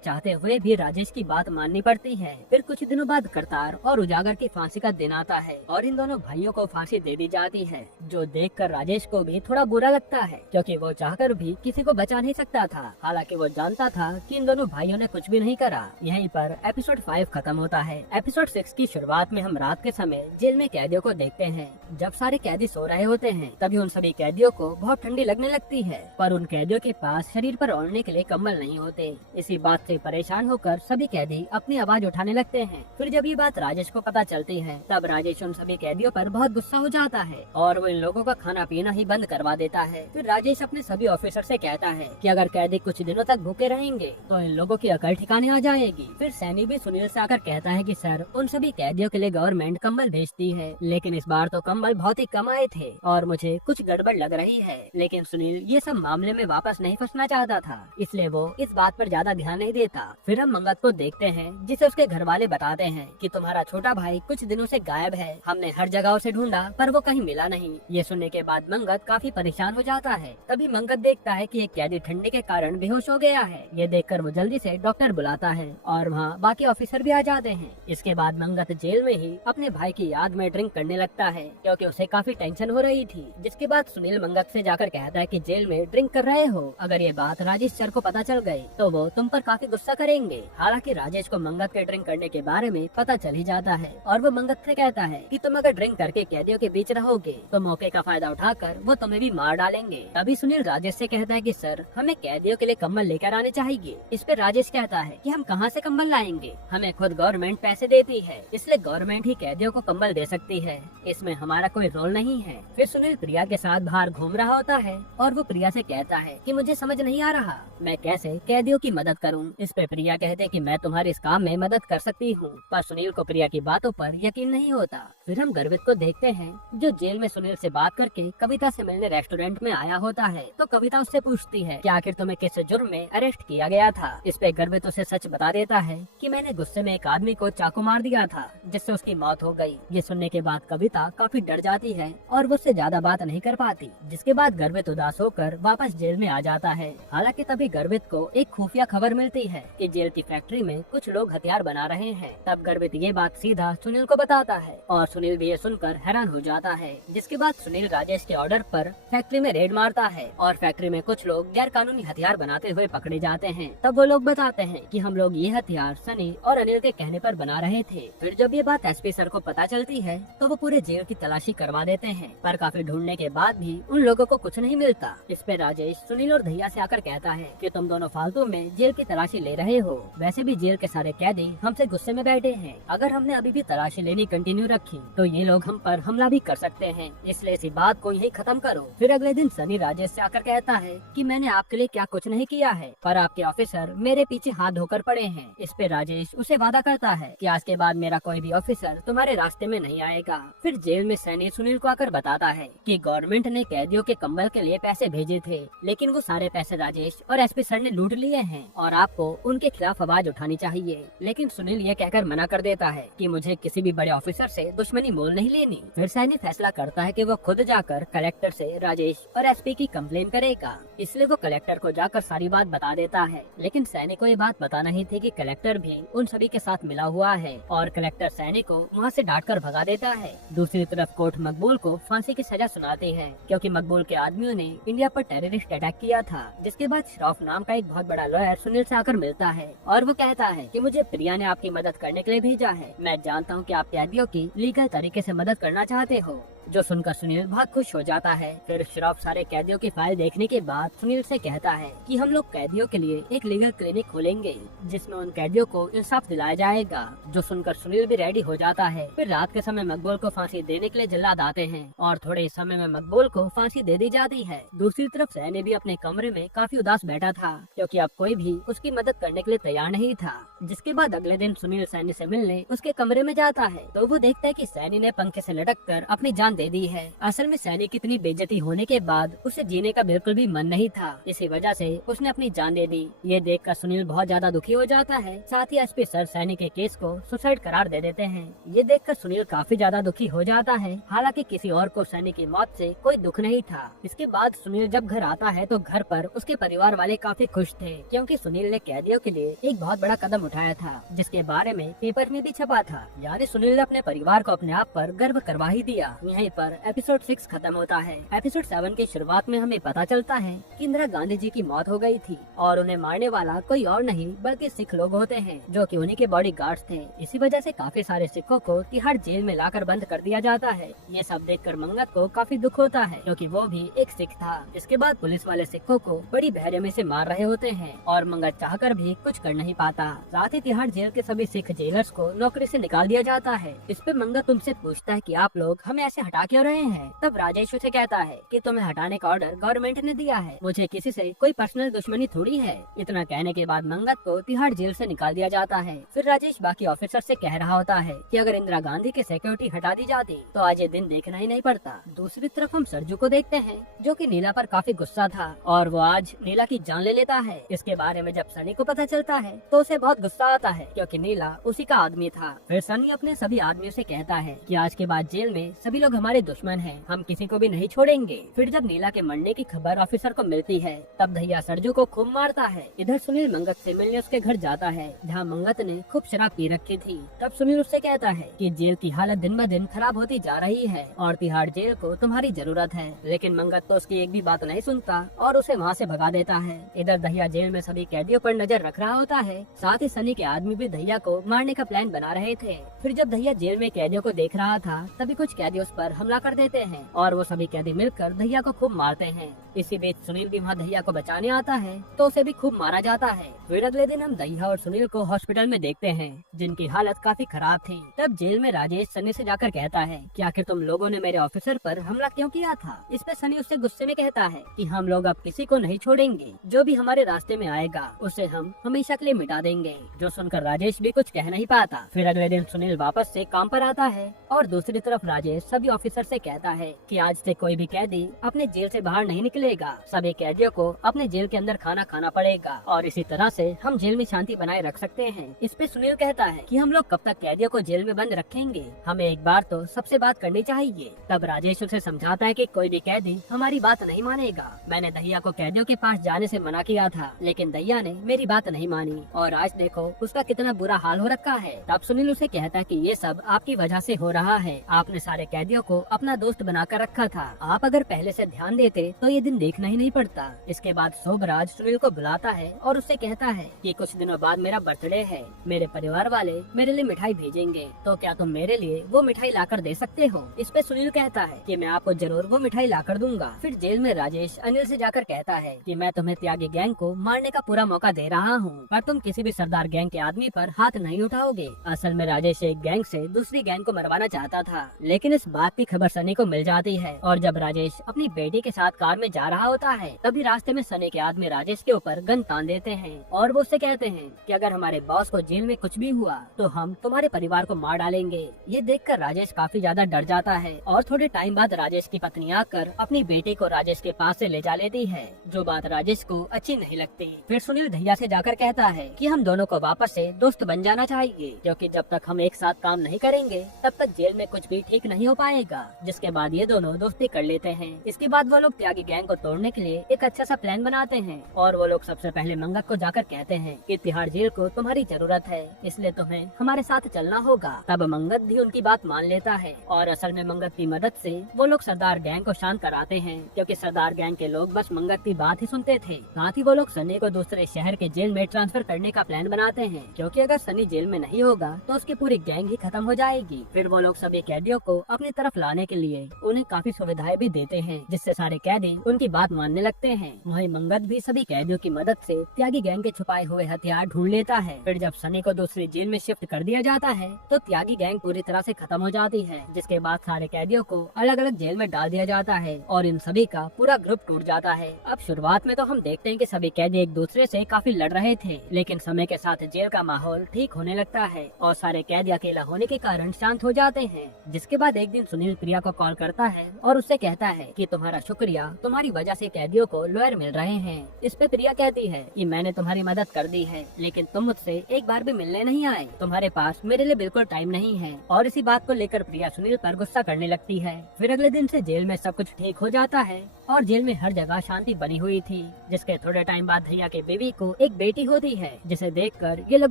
चाहते हुए भी राजेश की बात माननी पड़ती है। फिर कुछ दिनों बाद करतार और उजागर की फांसी का दिन आता है और इन दोनों भाइयों को फांसी दे दी जाती है, जो देखकर राजेश को भी थोड़ा बुरा लगता है क्योंकि वो चाहकर भी किसी को बचा नहीं सकता था। हालांकि वो जानता था कि इन दोनों भाइयों ने कुछ भी नहीं करा। यहीं पर एपिसोड 5 खत्म होता है। एपिसोड 6 की शुरुआत में हम रात के समय जेल में कैदियों को देखते हैं। जब सारे कैदी सो रहे होते हैं तभी उन सभी कैदियों को बहुत ठंडी लगने लगती है, पर उन कैदियों के पास शरीर पर ओढ़ने के लिए कंबल नहीं होते। इसी बात से परेशान होकर सभी कैदी अपनी आवाज उठाने लगते हैं। फिर जब ये बात राजेश को पता चलती है तब राजेश उन सभी कैदियों पर बहुत गुस्सा हो जाता है और वो इन लोगों का खाना पीना ही बंद करवा देता है। फिर राजेश अपने सभी ऑफिसर से कहता है कि अगर कैदी कुछ दिनों तक भूखे रहेंगे तो इन लोगों की अकल ठिकाने आ जाएगी। फिर सैनी भी सुनील से आकर कहता है कि सर उन सभी कैदियों के लिए गवर्नमेंट कंबल भेजती है, लेकिन इस बार तो कंबल बहुत ही कम आए थे और मुझे कुछ गड़बड़ लग रही है। लेकिन सुनील ये सब मामले में वापस नहीं फंसना चाहता था, इसलिए वो इस बात पर ज्यादा ध्यान नहीं देता। फिर हम मंगत को देखते हैं जिसे उसके घर वाले बताते हैं कि तुम्हारा छोटा भाई कुछ दिनों से गायब है, हमने हर जगह उसे ढूंढा पर वो कहीं मिला नहीं। ये सुनने के बाद मंगत काफी परेशान हो जाता है। तभी मंगत देखता है कि एक कैदी ठंडी के कारण बेहोश हो गया है। ये देखकर वो जल्दी से डॉक्टर बुलाता है और वहाँ बाकी ऑफिसर भी आ जाते हैं। इसके बाद मंगत जेल में ही अपने भाई की याद में ड्रिंक करने लगता है क्योंकि उसे काफी टेंशन हो रही थी। जिसके बाद सुनील मंगत से जाकर कहता है कि जेल में ड्रिंक कर रहे हो, अगर ये बात राजेश सर को पता चल गई तो वो तुम पर काफी गुस्सा करेंगे। हालांकि राजेश को मंगत के ड्रिंक करने के बारे में पता चल ही जाता है और वो मंगत से कहता है कि तुम अगर ड्रिंक करके कैदियों के बीच रहोगे तो मौके का फायदा उठाकर वो तुम्हें भी मार डालेंगे। तभी सुनील राजेश से कहता है कि सर हमें कैदियों के लिए कंबल लेकर आने चाहिए। इस पे राजेश कहता है कि हम कहां से कंबल लाएंगे, हमें खुद गवर्नमेंट पैसे देती है, इसलिए गवर्नमेंट ही कैदियों को कंबल दे सकती है, इसमें हमारा कोई रोल नहीं है। फिर सुनील प्रिया के साथ बाहर घूम रहा होता है और वो प्रिया से कहता है कि मुझे समझ नहीं आ रहा मैं कैसे कैदियों की मदद करूं। इस पे प्रिया कहते कि मैं तुम्हारे इस काम में मदद कर सकती हूं, पर सुनील को प्रिया की बातों पर यकीन नहीं होता। फिर हम गर्वित को देखते हैं जो जेल में सुनील से बात करके कविता से मिलने रेस्टोरेंट में आया होता है। तो कविता उससे पूछती है कि आखिर तुम्हें किस जुर्म में अरेस्ट किया गया था। इस पे गर्वित उसे सच बता देता है कि मैंने गुस्से में एक आदमी को चाकू मार दिया था जिससे उसकी मौत हो गई। ये सुनने के बाद कविता काफी डर जाती है और वो उससे ज्यादा बात नहीं कर पाती। जिसके बाद गर्वित उदास होकर वापस जेल में आ जाता है। हालांकि तभी गर्वित को एक खुफिया खबर मिलती है कि जेल की फैक्ट्री में कुछ लोग हथियार बना रहे हैं। तब गर्वित ये बात सीधा सुनील को बताता है और सुनील भी ये सुनकर हैरान हो जाता है। जिसके बाद सुनील राजेश के ऑर्डर पर फैक्ट्री में रेड मारता है और फैक्ट्री में कुछ लोग गैर कानूनी हथियार बनाते हुए पकड़े जाते हैं। तब वो लोग बताते हैं कि हम लोग ये हथियार सनी और अनिल के कहने पर बना रहे थे। फिर जब ये बात एसपी सर को पता चलती है तो वो पूरे जेल की तलाशी करवा देते हैं, पर काफी ढूंढने के बाद भी उन लोगों को कुछ नहीं मिलता। इस पे राजेश सुनील और धैया से आकर कहता है कि तुम दोनों फालतू में जेल की तलाशी ले रहे हो, वैसे भी जेल के सारे कैदी हमसे गुस्से में बैठे हैं, अगर हमने अभी भी तलाशी लेनी कंटिन्यू रखी तो ये लोग हम पर हमला भी कर सकते हैं, इसलिए इसी बात को यही खत्म करो। फिर अगले दिन सनी राजेश से आकर कहता है कि मैंने आपके लिए क्या कुछ नहीं किया है, पर आपके ऑफिसर मेरे पीछे हाथ धोकर पड़े हैं। इस पे राजेश उसे वादा करता है कि आज के बाद मेरा कोई भी ऑफिसर तुम्हारे रास्ते में नहीं आएगा। फिर जेल में सैनी सुनील को आकर बताता है कि गवर्नमेंट ने कैदियों के कंबल के लिए पैसे भेजे थे, लेकिन वो सारे पैसे राजेश और एसपी सर ने लूट लिए हैं और आपको उनके खिलाफ आवाज उठानी चाहिए। लेकिन सुनील ये कहकर मना कर देता है कि मुझे किसी भी बड़े ऑफिसर से दुश्मनी मोल नहीं लेनी। फिर सैनी फैसला करता है कि वो खुद जाकर कलेक्टर से राजेश और एसपी की कंप्लेन करेगा, इसलिए वो कलेक्टर को जाकर सारी बात बता देता है। लेकिन सैनी को ये बात पता नहीं थी कि कलेक्टर भी उन सभी के साथ मिला हुआ है और कलेक्टर सैनी को वहाँ से डांट कर भगा देता है। दूसरी तरफ कोर्ट मकबूल को फांसी की सजा सुनाती है क्योंकि मकबूल के आदमियों ने इंडिया पर टेररिस्ट अटैक किया था। जिसके बाद श्रॉफ नाम का एक बहुत बड़ा लॉयर सुनील से आकर मिलता है और वो कहता है कि मुझे प्रिया ने आपकी मदद करने के लिए भेजा है। मैं जानता हूँ कि आप कैदियों की लीगल तरीके से मदद करना चाहते हो, जो सुनकर सुनील बहुत खुश हो जाता है। फिर श्रॉफ सारे कैदियों की फाइल देखने के बाद सुनील से कहता है कि हम लोग कैदियों के लिए एक लीगल क्लिनिक खोलेंगे जिसमें उन कैदियों को इंसाफ दिलाया जाएगा। जो सुनकर सुनील भी रेडी हो जाता है। फिर रात के समय मकबूल को फांसी देने के लिए जल्लाद आते हैं और थोड़े समय में मकबूल को फांसी दे दी जाती है। दूसरी तरफ सैनी भी अपने कमरे में काफी उदास बैठा था क्योंकि अब कोई भी उसकी मदद करने के लिए तैयार नहीं था। जिसके बाद अगले दिन सुनील सैनी से मिलने उसके कमरे में जाता है तो वो देखता है कि सैनी ने पंखे से लटक कर अपनी जान दे दी है। असल में सैनी की इतनी बेइज्जती होने के बाद उसे जीने का बिल्कुल भी मन नहीं था, इसी वजह से उसने अपनी जान दे दी। ये देखकर सुनील बहुत ज्यादा दुखी हो जाता है। साथ ही एसपी सर सैनी के केस को सुसाइड करार दे देते हैं। ये देखकर सुनील काफी ज्यादा दुखी हो जाता है। हालांकि किसी और को सैनी की मौत से कोई दुख नहीं था। इसके बाद सुनील जब घर आता है तो घर पर उसके परिवार वाले काफी खुश थे क्योंकि सुनील ने कैदियों के लिए एक बहुत बड़ा कदम उठाया था जिसके बारे में पेपर में भी छपा था। यानी सुनील ने अपने परिवार को अपने आप पर गर्व करवा ही दिया। यहीं पर एपिसोड 6 खत्म होता है। एपिसोड 7 की शुरुआत में हमें पता चलता है कि इंदिरा गांधी जी की मौत हो गई थी और उन्हें मारने वाला कोई और नहीं बल्कि सिख लोग होते हैं जो कि उन्हीं के बॉडी गार्ड्स थे। इसी वजह से काफी सारे सिखों को तिहाड़ जेल में लाकर बंद कर दिया जाता है। ये सब देखकर मंगत को काफी दुख होता है क्योंकि वो भी एक सिख था। इसके बाद पुलिस वाले सिखों को बड़ी बेरहमी से मार रहे होते हैं और मंगत चाहकर भी कुछ कर नहीं पाता। साथ ही तिहाड़ जेल के सभी सिख जेलर्स को नौकरी से निकाल दिया जाता है। इस पे मंगत उनसे पूछता है कि आप लोग हमें ऐसे हटा क्यों रहे हैं। तब राजेश उसे कहता है कि तुम्हें हटाने का ऑर्डर गवर्नमेंट ने दिया है, मुझे किसी से कोई पर्सनल दुश्मनी थोड़ी है। इतना कहने के बाद मंगत को तिहाड़ जेल से निकाल दिया जाता है। फिर राजेश बाकी ऑफिसर से कह रहा होता है कि अगर इंदिरा गांधी की सिक्योरिटी हटा दी जाती तो आज ये दिन देखना ही नहीं पड़ता। दूसरी तरफ हम सरजू को देखते हैं जो कि नीला पर काफी गुस्सा था और वो आज नीला की जान ले लेता है। इसके बारे में जब सनी को पता चलता है तो उसे बहुत गुस्सा आता है क्योंकि नीला उसी का आदमी था। फिर सनी अपने सभी आदमियों से कहता है कि आज के बाद जेल में सभी लोग हमारे दुश्मन हैं, हम किसी को भी नहीं छोड़ेंगे। फिर जब नीला के मरने की खबर ऑफिसर को मिलती है तब दहिया सरजू को खूब मारता है। इधर सुनील मंगत से मिलने उसके घर जाता है जहाँ मंगत ने खूब शराब पी रखी थी। तब सुनील उससे कहता है कि जेल की हालत दिन ब दिन खराब होती जा रही है और तिहाड़ जेल को तुम्हारी जरूरत है। लेकिन मंगत तो उसकी एक भी बात नहीं सुनता और उसे वहाँ से भगा देता है। इधर दहिया जेल में सभी कैदियों पर नजर रख रहा होता है। साथ ही सनी के आदमी भी दहिया को मारने का प्लान बना रहे थे। फिर जब दहिया जेल में कैदियों को देख रहा था तभी कुछ कैदी उस पर हमला कर देते हैं और वो सभी कैदी मिलकर दहिया को खूब मारते हैं। इसी बीच सुनील भी वहाँ दहिया को बचाने आता है तो उसे भी खूब मारा जाता है। फिर अगले दिन हम दहिया और सुनील को हॉस्पिटल में देखते हैं जिनकी हालत काफी खराब थी। तब जेल में राजेश सनी से जाकर कहता है कि आखिर तुम लोगों ने मेरे ऑफिसर पर हमला क्यों किया था। इस पे सनी उससे गुस्से में कहता है कि हम लोग अब किसी को नहीं छोड़ेंगे, जो भी हमारे रास्ते में आएगा उसे हम हमेशा के लिए मिटा देंगे। जो सुनकर राजेश भी कुछ कह नहीं पाता। फिर अगले दिन सुनील वापस से काम पर आता है और दूसरी तरफ राजेश सभी ऑफिसर से कहता है कि आज से कोई भी कैदी अपने जेल से बाहर नहीं निकलेगा, सभी कैदियों को अपने जेल के अंदर खाना खाना पड़ेगा और इसी तरह से हम जेल में शांति बनाए रख सकते हैं। इस पे सुनील कहता है कि हम लोग कब तक कैदियों को जेल में बंद रखेंगे, हमें एक बार तो सबसे बात करनी चाहिए। तब राजेश उसे समझाता है कि कोई भी कैदी हमारी बात नहीं मानेगा। मैंने दहिया को कैदियों के पास जाने से मना किया था लेकिन दहिया ने मेरी बात नहीं मानी और आज देखो उसका कितना बुरा हाल हो रखा है। तब सुनील उसे कहता है कि ये सब आपकी वजह से हो रहा है, आपने सारे कैदियों को अपना दोस्त बनाकर रखा था, आप अगर पहले से ध्यान देते तो ये दिन देखना ही नहीं पड़ता। इसके बाद शोभराज सुनील को बुलाता है और उससे कहता है कि कुछ दिनों बाद मेरा बर्थडे है, मेरे परिवार वाले मेरे लिए मिठाई भेजेंगे, तो क्या तुम मेरे लिए वो मिठाई लाकर दे सकते हो। इस पे सुनील कहता है कि मैं आपको जरूर वो मिठाई लाकर दूंगा। फिर जेल में राजेश अनिल से जाकर कहता है कि मैं तुम्हें त्यागी गैंग को मारने का पूरा मौका दे रहा हूँ पर तुम किसी भी सरदार गैंग के आदमी पर हाथ नहीं उठाओगे। असल में राजेश एक गैंग से दूसरी गैंग को मरवाना चाहता था लेकिन इस बात की खबर सनी को मिल जाती है और जब राजेश अपनी बेटी के साथ कार में जा रहा होता है तभी रास्ते में सनी के आदमी राजेश के ऊपर गन तान देते हैं और वो उससे कहते हैं कि अगर हमारे बॉस को जेल में कुछ भी हुआ तो हम तुम्हारे परिवार को मार डालेंगे। ये देखकर राजेश काफी ज्यादा डर जाता है और थोड़े टाइम बाद राजेश की पत्नी आकर अपनी बेटी को राजेश के पास से ले जा लेती है, जो बात राजेश को अच्छी नहीं लगती। फिर सुनील दहिया से जाकर कहता है कि हम दोनों को वापस से दोस्त बन जाना चाहिए क्योंकि जब तक हम एक साथ काम नहीं करेंगे तब तक जेल में कुछ भी ठीक नहीं हो पाएगा। जिसके बाद ये दोनों दोस्ती कर लेते हैं। इसके बाद वो लोग त्यागी गैंग को तोड़ने के लिए एक अच्छा सा प्लान बनाते हैं और वो लोग सबसे पहले मंगत को जाकर कहते हैं कि तिहाड़ जेल को तुम्हारी जरूरत है, इसलिए तुम्हें हमारे साथ चलना होगा। तब मंगत भी उनकी बात मान लेता है और असल में मंगत की मदद से वो लोग सरदार गैंग को शांत कराते हैं क्योंकि सरदार गैंग के लोग बस मंगत की बात ही सुनते थे। साथ ही वो लोग सनी को दूसरे शहर के जेल में ट्रांसफर करने का प्लान बनाते हैं क्योंकि अगर सनी जेल में नहीं होगा तो उसकी पूरी गैंग ही खत्म हो जाएगी। फिर वो लोग सभी कैदियों को अपनी तरफ लाने के लिए उन्हें काफी सुविधाएं भी देते हैं, जिससे सारे कैदी उनकी बात मानने लगते हैं। वहीं मंगत भी सभी कैदियों की मदद से त्यागी गैंग के छुपाए हुए हथियार ढूंढ लेता है। फिर जब सनी को दूसरी जेल में शिफ्ट कर दिया जाता है तो त्यागी गैंग पूरी तरह से खत्म हो जाती है, जिसके बाद सारे कैदियों को अलग अलग जेल में डाल दिया जाता है और इन सभी का पूरा ग्रुप टूट जाता है। अब शुरुआत में तो हम देखते हैं कि सभी कैदी एक दूसरे से काफी लड़ रहे थे, लेकिन समय के साथ जेल का माहौल ठीक होने लगता है और सारे कैदी अकेला होने के कारण शांत हो जाते हैं। जिसके बाद एक दिन सुनील प्रिया को कॉल करता है और उससे कहता है कि तुम्हारा शुक्रिया, तुम्हारी वजह से कैदियों को लॉयर मिल रहे हैं। इस पे प्रिया कहती है कि मैंने तुम्हारी मदद कर दी है, लेकिन तुम मुझसे एक बार भी मिलने नहीं आए, तुम्हारे पास मेरे लिए बिल्कुल टाइम नहीं है। और इसी बात को लेकर प्रिया सुनील पर गुस्सा करने लगती है। फिर अगले दिन से जेल में सब कुछ ठीक हो जाता है और जेल में हर जगह शांति बनी हुई थी। जिसके थोड़े टाइम बाद भैया के बेबी को एक बेटी होती है, जिसे देखकर ये लोग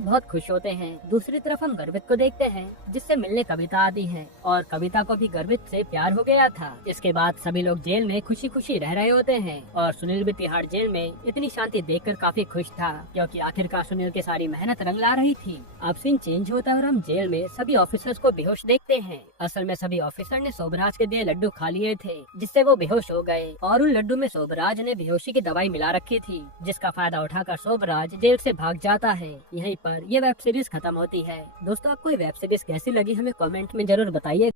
बहुत खुश होते हैं। दूसरी तरफ हम गर्वित को देखते हैं, जिससे मिलने कविता आती है और कविता को भी गर्वित से प्यार हो गया था। इसके बाद सभी लोग जेल में खुशी खुशी रह रहे होते हैं और सुनील भी तिहाड़ जेल में इतनी शांति देखकर काफी खुश था, क्योंकि आखिरकार सुनील की सारी मेहनत रंग ला रही थी। अब सीन चेंज होता है और हम जेल में सभी ऑफिसर्स को बेहोश देखते हैं। असल में सभी ऑफिसर ने शोभराज के दिए लड्डू खा लिए थे, जिससे वो बेहोश हो गए और उन लड्डू में शोभराज ने बेहोशी की दवाई मिला रखी थी, जिसका फायदा उठाकर शोभराज जेल से भाग जाता है। यहीं पर ये वेब सीरीज खत्म होती है। दोस्तों, आपको ये वेब सीरीज कैसी लगी हमें कमेंट में जरूर बताइए।